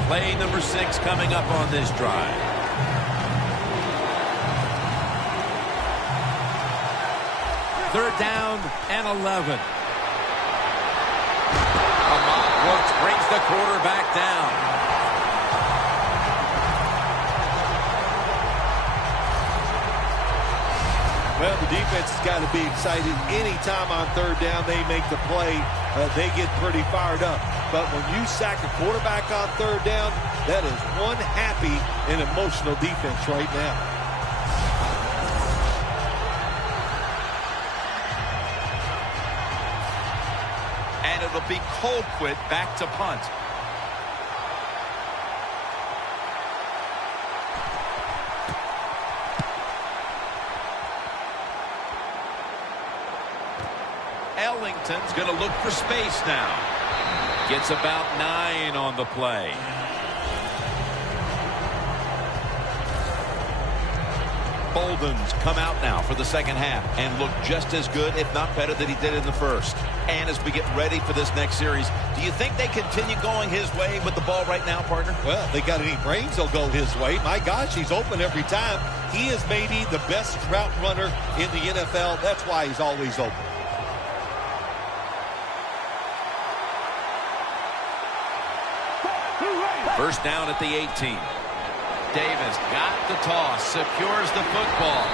Play number 6 coming up on this drive. Third down and 11. Ahmad Brooks brings the quarterback down. Well, the defense has got to be excited. Anytime on 3rd down they make the play, they get pretty fired up. But when you sack a quarterback on 3rd down, that is one happy and emotional defense right now. And it'll be Colquitt back to punt. Ellington's going to look for space now. Gets about 9 on the play. Bolden's come out now for the second half and look just as good, if not better, than he did in the first. And as we get ready for this next series, do you think they continue going his way with the ball right now, partner? Well, if they got any brains, they'll go his way. My gosh, he's open every time. He is maybe the best route runner in the NFL. That's why he's always open. First down at the 18. Davis got the toss, secures the football.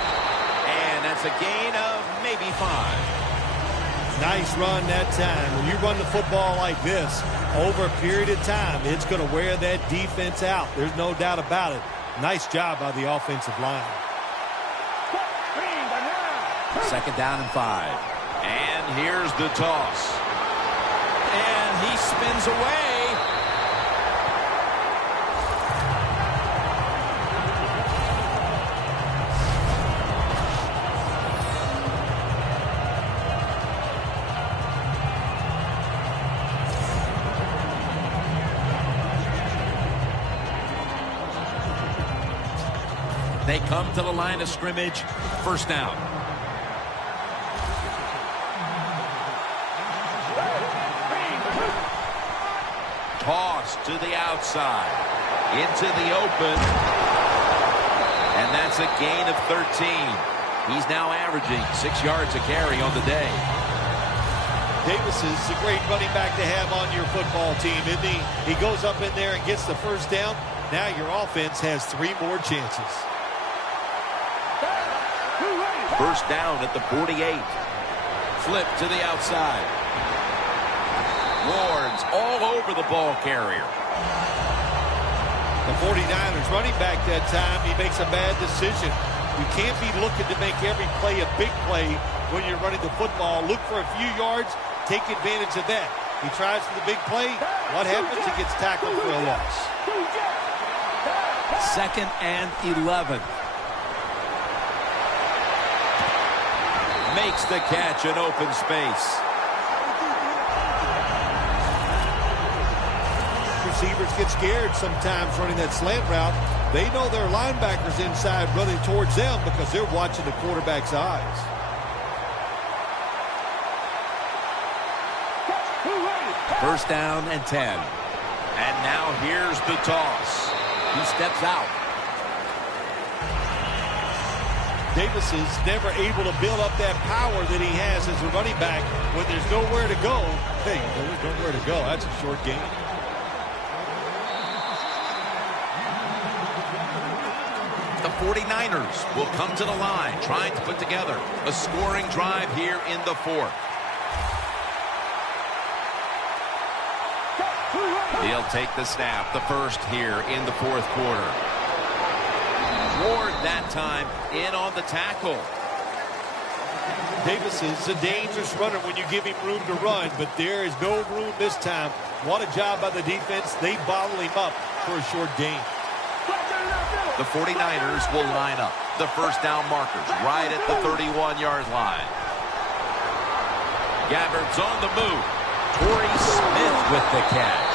And that's That's a gain of maybe 5. Nice run that time. When you run the football like this, over a period of time, it's going to wear that defense out. There's no doubt about it. Nice job by the offensive line. 2nd down and 5. And here's the toss. And he spins away. They come to the line of scrimmage. 1st down. Toss to the outside. Into the open. And that's a gain of 13. He's now averaging 6 yards a carry on the day. Davis is a great running back to have on your football team, isn't he? He goes up in there and gets the 1st down. Now your offense has 3 more chances. 1st down at the 48. Flip to the outside. Ward's all over the ball carrier. The 49ers running back that time, he makes a bad decision. You can't be looking to make every play a big play when you're running the football. Look for a few yards, take advantage of that. He tries for the big play. What happens? He gets tackled for a loss. 2nd and 11. Makes the catch in open space. Receivers get scared sometimes running that slant route. They know their linebackers inside running towards them because they're watching the quarterback's eyes. First down and 10. And now here's the toss. He steps out. Davis is never able to build up that power that he has as a running back when there's nowhere to go. Hey, there's nowhere to go. That's a short game. The 49ers will come to the line, trying to put together a scoring drive here in the 4th. He'll take the snap, the first here in the 4th quarter. Ward that time in on the tackle. Davis is a dangerous runner when you give him room to run, but there is no room this time. What a job by the defense. They bottle him up for a short gain. The 49ers will line up. The first down markers right at the 31-yard line. Gabbert's on the move. Torrey Smith with the catch.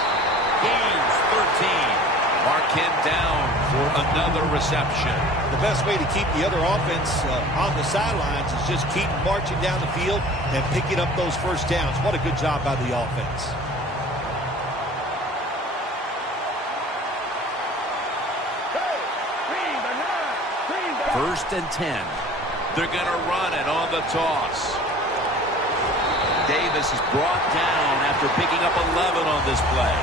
Gains 13. Mark him down for another reception. The best way to keep the other offense on the sidelines is just keep marching down the field and picking up those first downs. What a good job by the offense. First and 10. They're going to run it on the toss. Davis is brought down after picking up 11 on this play.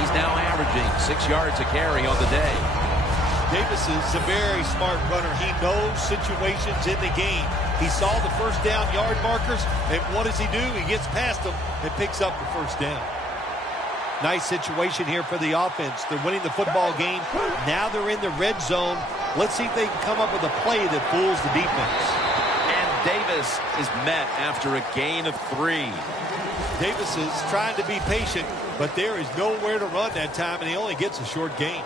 He's now averaging 6 yards a carry on the day. Davis is a very smart runner. He knows situations in the game. He saw the first down yard markers, and what does he do? He gets past them and picks up the first down. Nice situation here for the offense. They're winning the football game. Now they're in the red zone. Let's see if they can come up with a play that fools the defense. And Davis is met after a gain of 3. Davis is trying to be patient, but there is nowhere to run that time, and he only gets a short gain.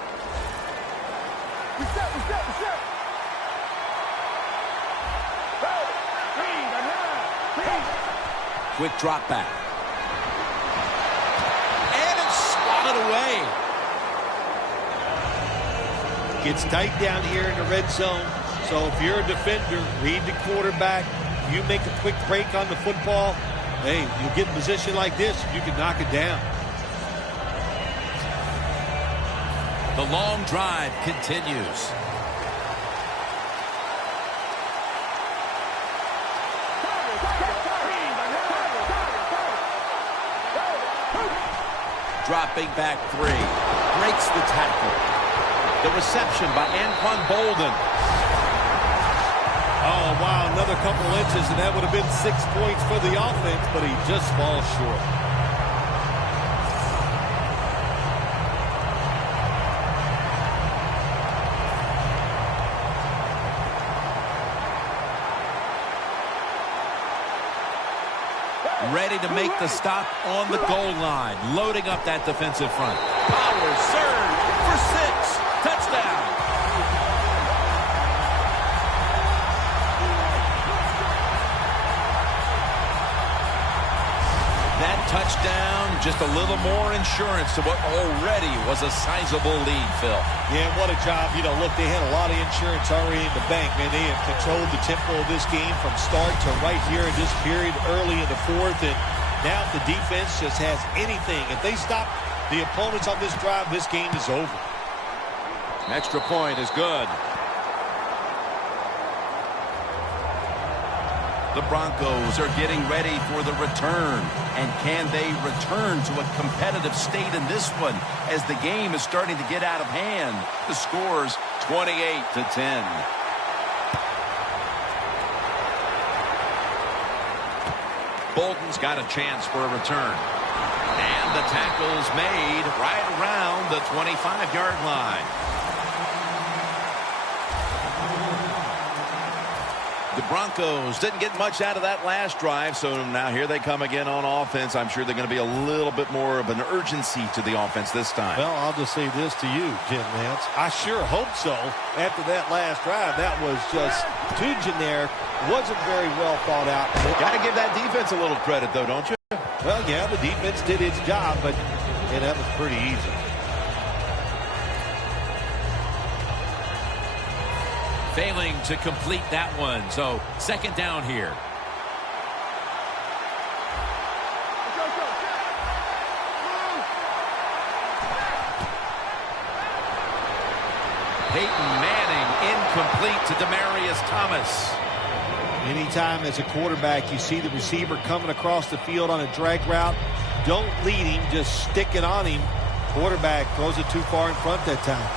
Quick drop back. And it's swatted away. Gets tight down here in the red zone. So if you're a defender, read the quarterback. You make a quick break on the football. Hey, you get in a position like this, you can knock it down. The long drive continues. Dropping back 3. Breaks the tackle. The reception by Anquan Bolden. Oh, wow, another couple inches, and that would have been 6 points for the offense, but he just falls short. Ready to make the stop on the goal line, loading up that defensive front. Power surge for 6. Touchdown. That touchdown, just a little more insurance to what already was a sizable lead, Phil. Yeah, what a job. You know, look, they had a lot of insurance already in the bank, man. They have controlled the tempo of this game from start to right here in this period early in the fourth. And now if the defense just has anything, if they stop the opponents on this drive, this game is over. An extra point is good. The Broncos are getting ready for the return. And can they return to a competitive state in this one as the game is starting to get out of hand? The score's 28-10. Bolden's got a chance for a return. And the tackle's made right around the 25-yard line. The Broncos didn't get much out of that last drive, so now here they come again on offense. I'm sure they're going to be a little bit more of an urgency to the offense this time. Well, I'll just say this to you, Jim Nance. I sure hope so. After that last drive, that was just too generic. Wasn't very well thought out. Got to give that defense a little credit, though, don't you? Well, yeah, the defense did its job, but yeah, that was pretty easy. Failing to complete that one, so second down here. Peyton Manning incomplete to Demaryius Thomas. Anytime as a quarterback you see the receiver coming across the field on a drag route, don't lead him, just stick it on him. Quarterback throws it too far in front that time.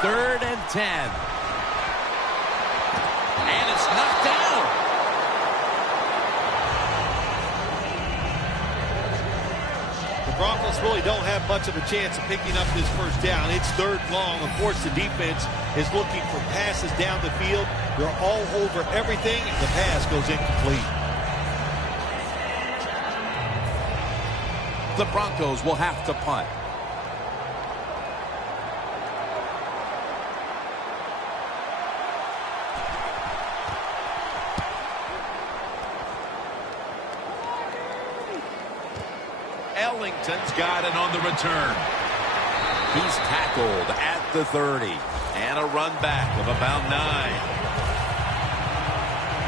Third and 10. And it's knocked down. The Broncos really don't have much of a chance of picking up this first down. It's third and long. Of course, the defense is looking for passes down the field. They're all over everything, and the pass goes incomplete. The Broncos will have to punt. Ellington's got it on the return. He's tackled at the 30. And a run back of about 9.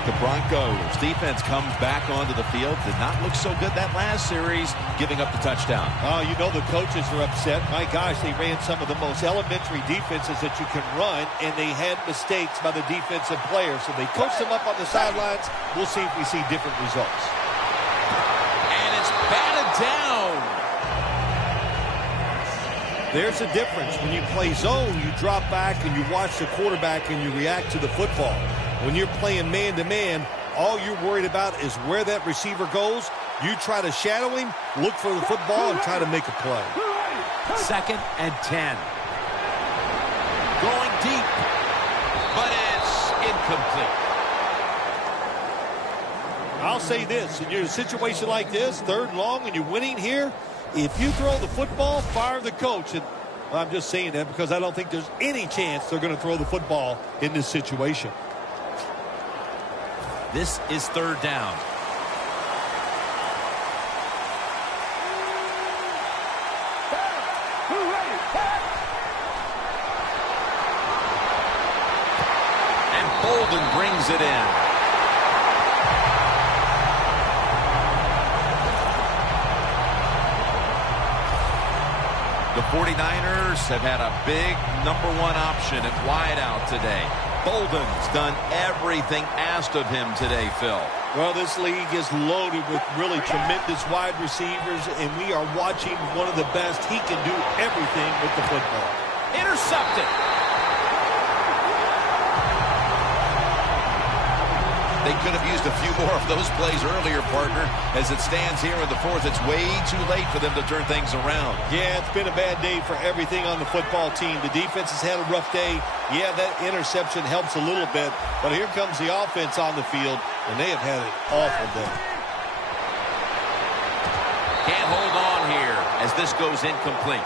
The Broncos defense comes back onto the field. Did not look so good that last series, giving up the touchdown. Oh, you know the coaches are upset. My gosh, they ran some of the most elementary defenses that you can run, and they had mistakes by the defensive players. So they coached them up on the sidelines. We'll see if we see different results. And it's batted down. There's a difference. When you play zone, you drop back and you watch the quarterback and you react to the football. When you're playing man-to-man, all you're worried about is where that receiver goes. You try to shadow him, look for the football, and try to make a play. Second and 10. Going deep, but it's incomplete. I'll say this. In a situation like this, third and long, and you're winning here, if you throw the football, fire the coach. And I'm just saying that because I don't think there's any chance they're going to throw the football in this situation. This is third down. And Bolden brings it in. The 49ers have had a big #1 option at wideout today. Bolden's done everything asked of him today, Phil. Well, this league is loaded with really tremendous wide receivers, and we are watching one of the best. He can do everything with the football. Intercepted. They could have used a few more of those plays earlier, partner. As it stands here in the fourth, it's way too late for them to turn things around. Yeah, it's been a bad day for everything on the football team. The defense has had a rough day. Yeah, that interception helps a little bit, but here comes the offense on the field, and they have had an awful day. Can't hold on here as this goes incomplete.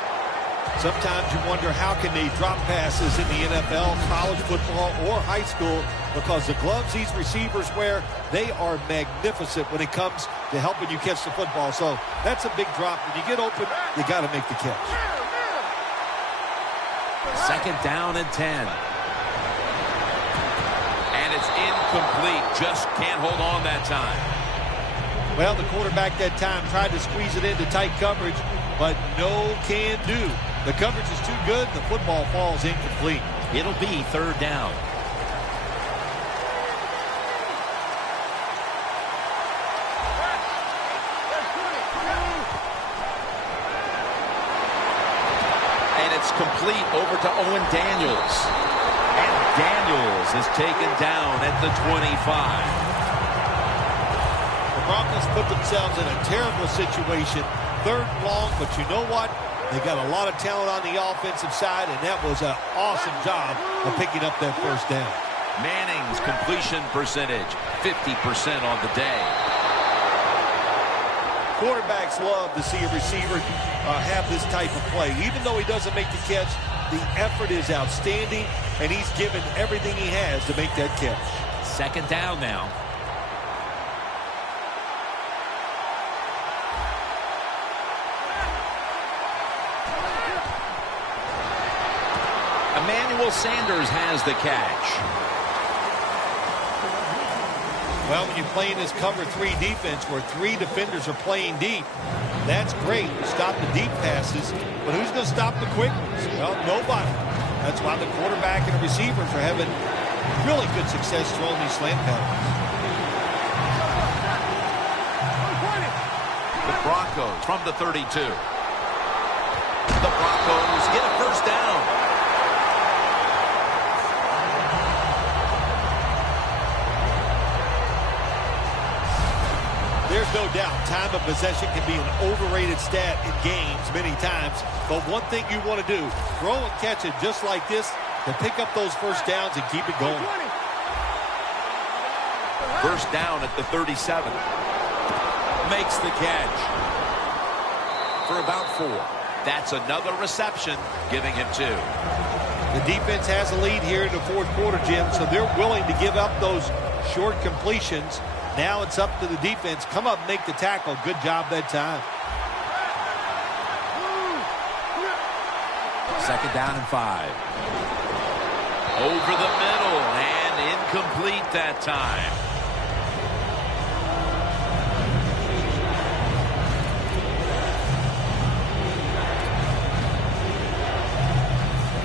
Sometimes you wonder how can they drop passes in the NFL, college football, or high school, because the gloves these receivers wear, they are magnificent when it comes to helping you catch the football. So that's a big drop. When you get open, you got to make the catch. Second down and 10. And it's incomplete. Just can't hold on that time. Well, the quarterback that time tried to squeeze it into tight coverage, but no can do. The coverage is too good. The football falls incomplete. It'll be third down. And it's complete over to Owen Daniels. And Daniels is taken down at the 25. The Broncos put themselves in a terrible situation. Third and long, but you know what? They got a lot of talent on the offensive side, and that was an awesome job of picking up that first down. Manning's completion percentage, 50% on the day. Quarterbacks love to see a receiver have this type of play. Even though he doesn't make the catch, the effort is outstanding, and he's given everything he has to make that catch. Second down now. Emmanuel Sanders has the catch. Well, when you play in this cover 3 defense where 3 defenders are playing deep, that's great. Stop the deep passes, but who's going to stop the quick ones? Well, nobody. That's why the quarterback and the receivers are having really good success throwing these slant patterns. The Broncos from the 32. The Broncos get a first down. There's no doubt time of possession can be an overrated stat in games many times, but one thing you want to do, throw and catch it just like this to pick up those first downs and keep it going. First down at the 37. Makes the catch for about 4. That's another reception, giving him 2. The defense has a lead here in the fourth quarter, Jim, so they're willing to give up those short completions. Now it's up to the defense. Come up and make the tackle. Good job that time. Second down and 5. Over the middle and incomplete that time.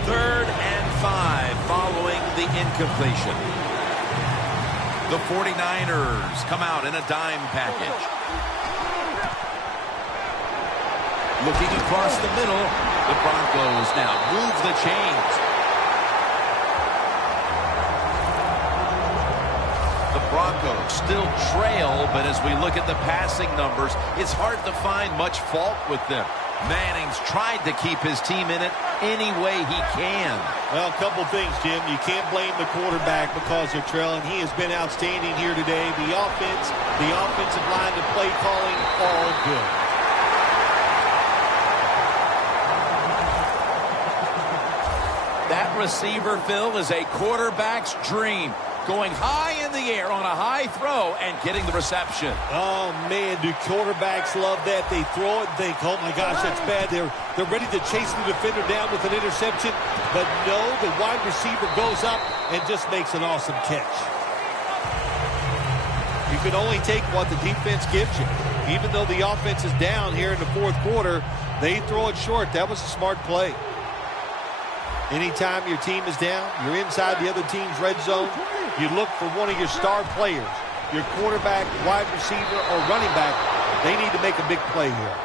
Third and 5 following the incompletion. The 49ers come out in a dime package. Looking across the middle, the Broncos now move the chains. The Broncos still trail, but as we look at the passing numbers, it's hard to find much fault with them. Manning's tried to keep his team in it any way he can. Well, a couple things, Jim. You can't blame the quarterback because they're trailing. He has been outstanding here today. The offensive line, the play calling, all good. That receiver, Phil, is a quarterback's dream. Going high in the air on a high throw and getting the reception. Oh, man, do quarterbacks love that? They throw it and think, oh, my gosh, that's bad. They're ready to chase the defender down with an interception. But no, the wide receiver goes up and just makes an awesome catch. You can only take what the defense gives you. Even though the offense is down here in the fourth quarter, they throw it short. That was a smart play. Anytime your team is down, you're inside the other team's red zone, you look for one of your star players, your quarterback, wide receiver, or running back. They need to make a big play here.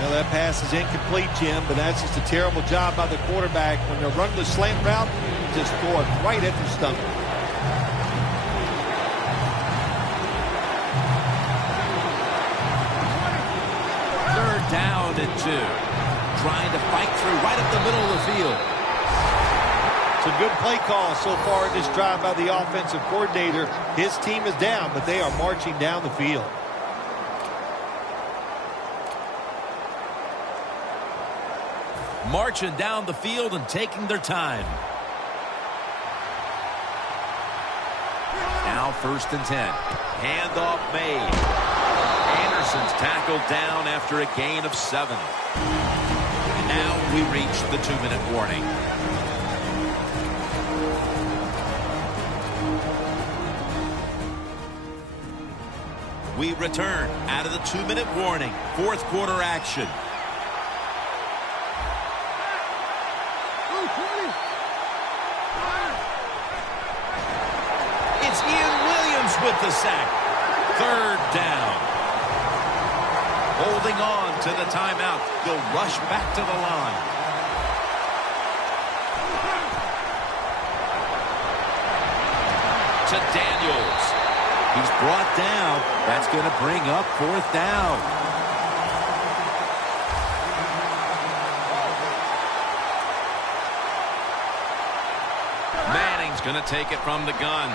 Well, that pass is incomplete, Jim, but that's just a terrible job by the quarterback. When they're running the slant route, just throw it right at their stomach. Third down and 2. Trying to fight through right up the middle of the field. Some good play calls so far in this drive by the offensive coordinator. His team is down, but they are marching down the field. Marching down the field and taking their time. Now 1st and 10. Handoff made. Anderson's tackled down after a gain of 7. And now we reach the 2-minute warning. We return out of the 2-minute warning. 4th quarter action. It's Ian Williams with the sack. 3rd down. Holding on to the timeout. They'll rush back to the line. To Daniels. He's brought down. That's going to bring up 4th down. Manning's going to take it from the gun.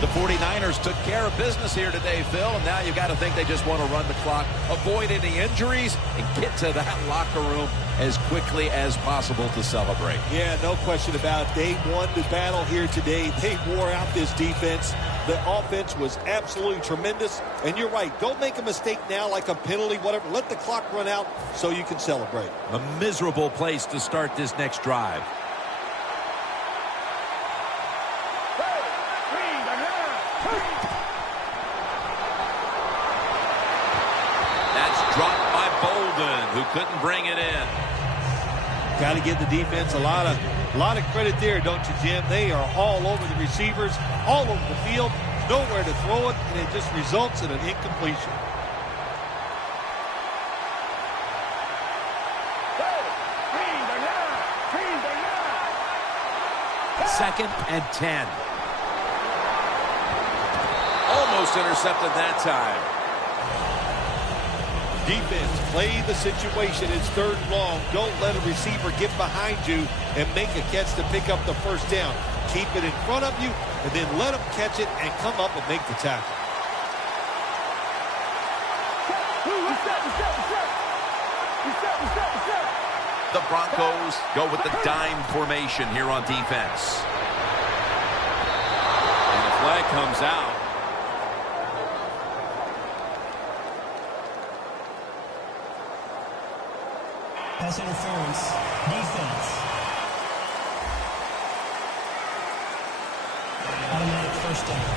The 49ers took care of business here today, Phil, and now you've got to think they just want to run the clock, avoid any injuries, and get to that locker room as quickly as possible to celebrate. Yeah, no question about it. They won the battle here today. They wore out this defense. The offense was absolutely tremendous, and you're right. Don't make a mistake now like a penalty, whatever. Let the clock run out so you can celebrate. A miserable place to start this next drive. Dropped by Bolden, who couldn't bring it in. Got to give the defense a lot of credit there, don't you, Jim? They are all over the receivers, all over the field, nowhere to throw it, and it just results in an incompletion. 2nd and 10. Almost intercepted that time. Defense, play the situation. It's 3rd and long. Don't let a receiver get behind you and make a catch to pick up the 1st down. Keep it in front of you, and then let them catch it and come up and make the tackle. The Broncos go with the dime formation here on defense. And the flag comes out. Pass interference. Defense. Automatic 1st down.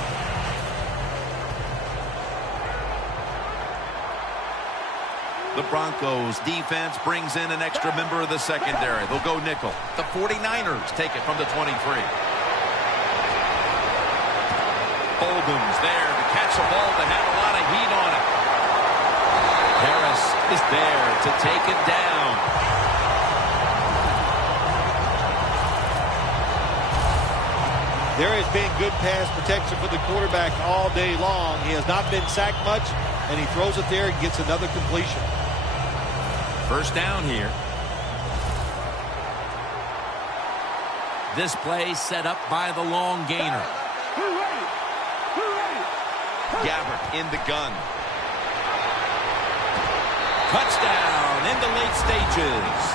The Broncos defense brings in an extra member of the secondary. They'll go nickel. The 49ers take it from the 23. Bolden's there to catch the ball that had a lot of heat on it. Harris is there to take it down. There has been good pass protection for the quarterback all day long. He has not been sacked much, and he throws it there and gets another completion. 1st down here. This play set up by the long gainer. Gabbert in the gun. Touchdown in the late stages.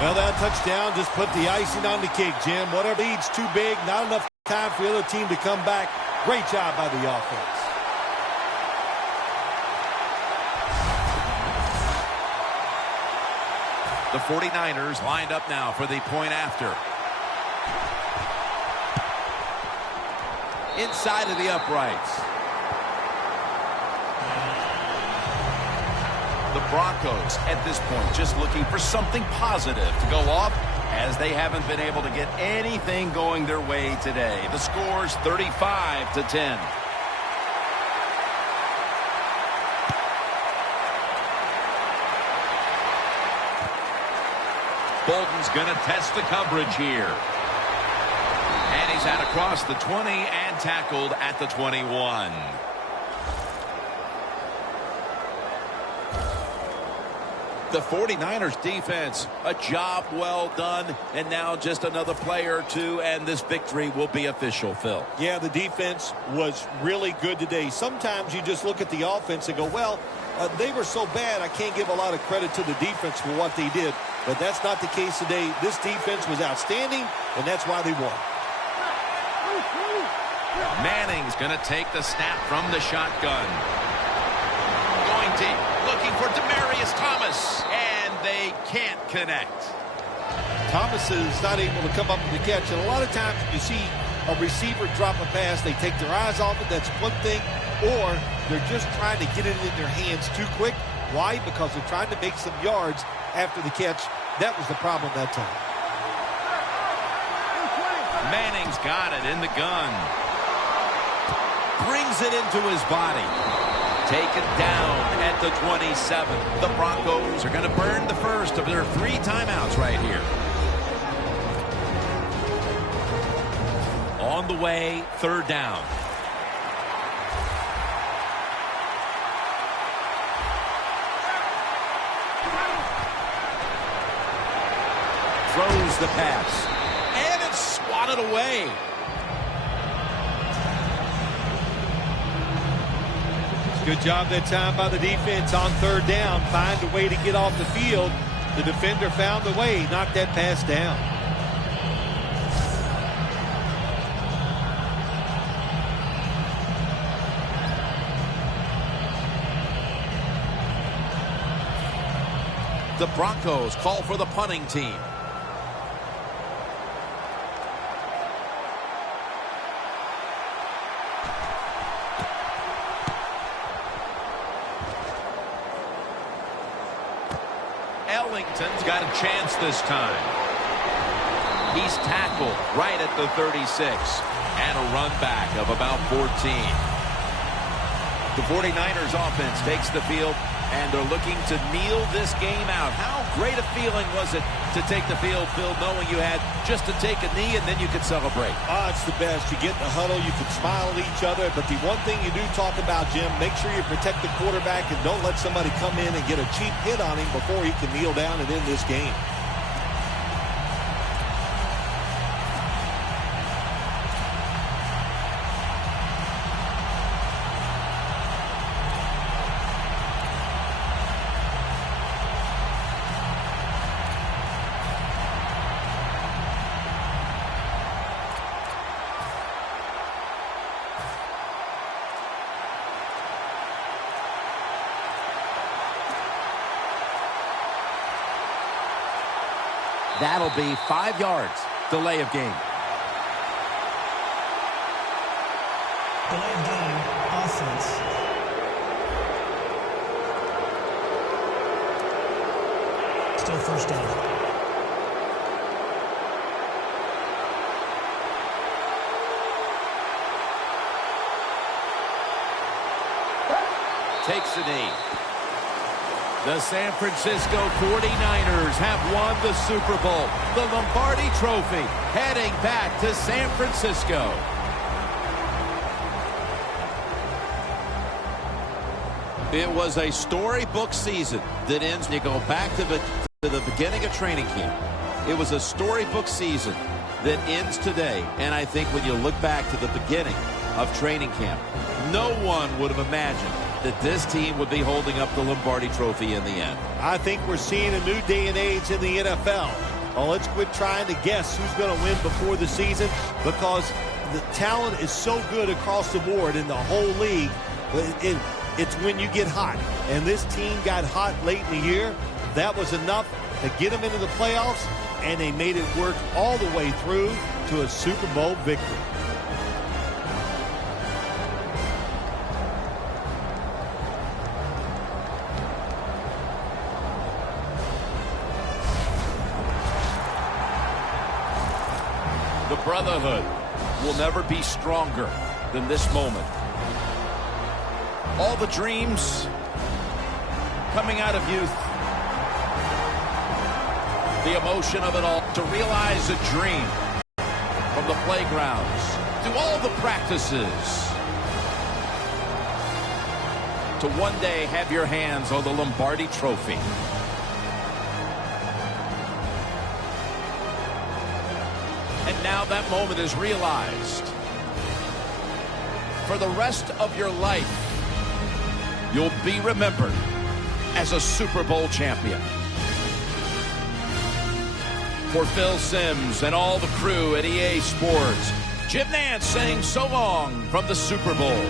Well, that touchdown just put the icing on the cake, Jim. Whatever lead's too big, not enough time for the other team to come back. Great job by the offense. The 49ers lined up now for the point after. Inside of the uprights. The Broncos at this point just looking for something positive to go off, as they haven't been able to get anything going their way today. The score's 35-10. Bolden's going to test the coverage here. And he's out across the 20 and tackled at the 21. The 49ers defense, a job well done, and now just another player or two, and this victory will be official, Phil. Yeah, the defense was really good today. Sometimes you just look at the offense and go, well, they were so bad, I can't give a lot of credit to the defense for what they did. But that's not the case today. This defense was outstanding, and that's why they won. Manning's going to take the snap from the shotgun. Going deep, looking for Demaryius Thomas, and they can't connect. Thomas is not able to come up with the catch, and a lot of times you see a receiver drop a pass, they take their eyes off it, that's one thing, or they're just trying to get it in their hands too quick. Why? Because they're trying to make some yards after the catch. That was the problem that time. Manning's got it in the gun. Brings it into his body. Taken down at the 27. The Broncos are going to burn the first of their 3 timeouts right here. On the way, 3rd down. Throws the pass. And it's swatted away. Good job that time by the defense on 3rd down. Find a way to get off the field. The defender found the way. Knocked that pass down. The Broncos call for the punting team. Ellington's got a chance this time. He's tackled right at the 36 and a run back of about 14. The 49ers offense takes the field, and they're looking to kneel this game out. How great a feeling was it to take the field, Phil, knowing you had just to take a knee and then you could celebrate? It's the best. You get in the huddle, you can smile at each other, but the one thing you do talk about, Jim, make sure you protect the quarterback and don't let somebody come in and get a cheap hit on him before he can kneel down and end this game. That'll be 5 yards. Delay of game. Delay of game, offense. Still 1st down. Takes a knee. The San Francisco 49ers have won the Super Bowl. The Lombardi Trophy heading back to San Francisco. It was a storybook season that ends. You go back to the beginning of training camp. It was a storybook season that ends today. And I think when you look back to the beginning of training camp, no one would have imagined that this team would be holding up the Lombardi Trophy in the end. I think we're seeing a new day and age in the NFL. Oh, let's quit trying to guess who's going to win before the season, because the talent is so good across the board in the whole league. It's when you get hot. And this team got hot late in the year. That was enough to get them into the playoffs, and they made it work all the way through to a Super Bowl victory. The brotherhood will never be stronger than this moment. All the dreams coming out of youth. The emotion of it all. To realize a dream from the playgrounds to all the practices. To one day have your hands on the Lombardi Trophy. And now that moment is realized. For the rest of your life, you'll be remembered as a Super Bowl champion. For Phil Simms and all the crew at EA Sports, Jim Nantz saying so long from the Super Bowl.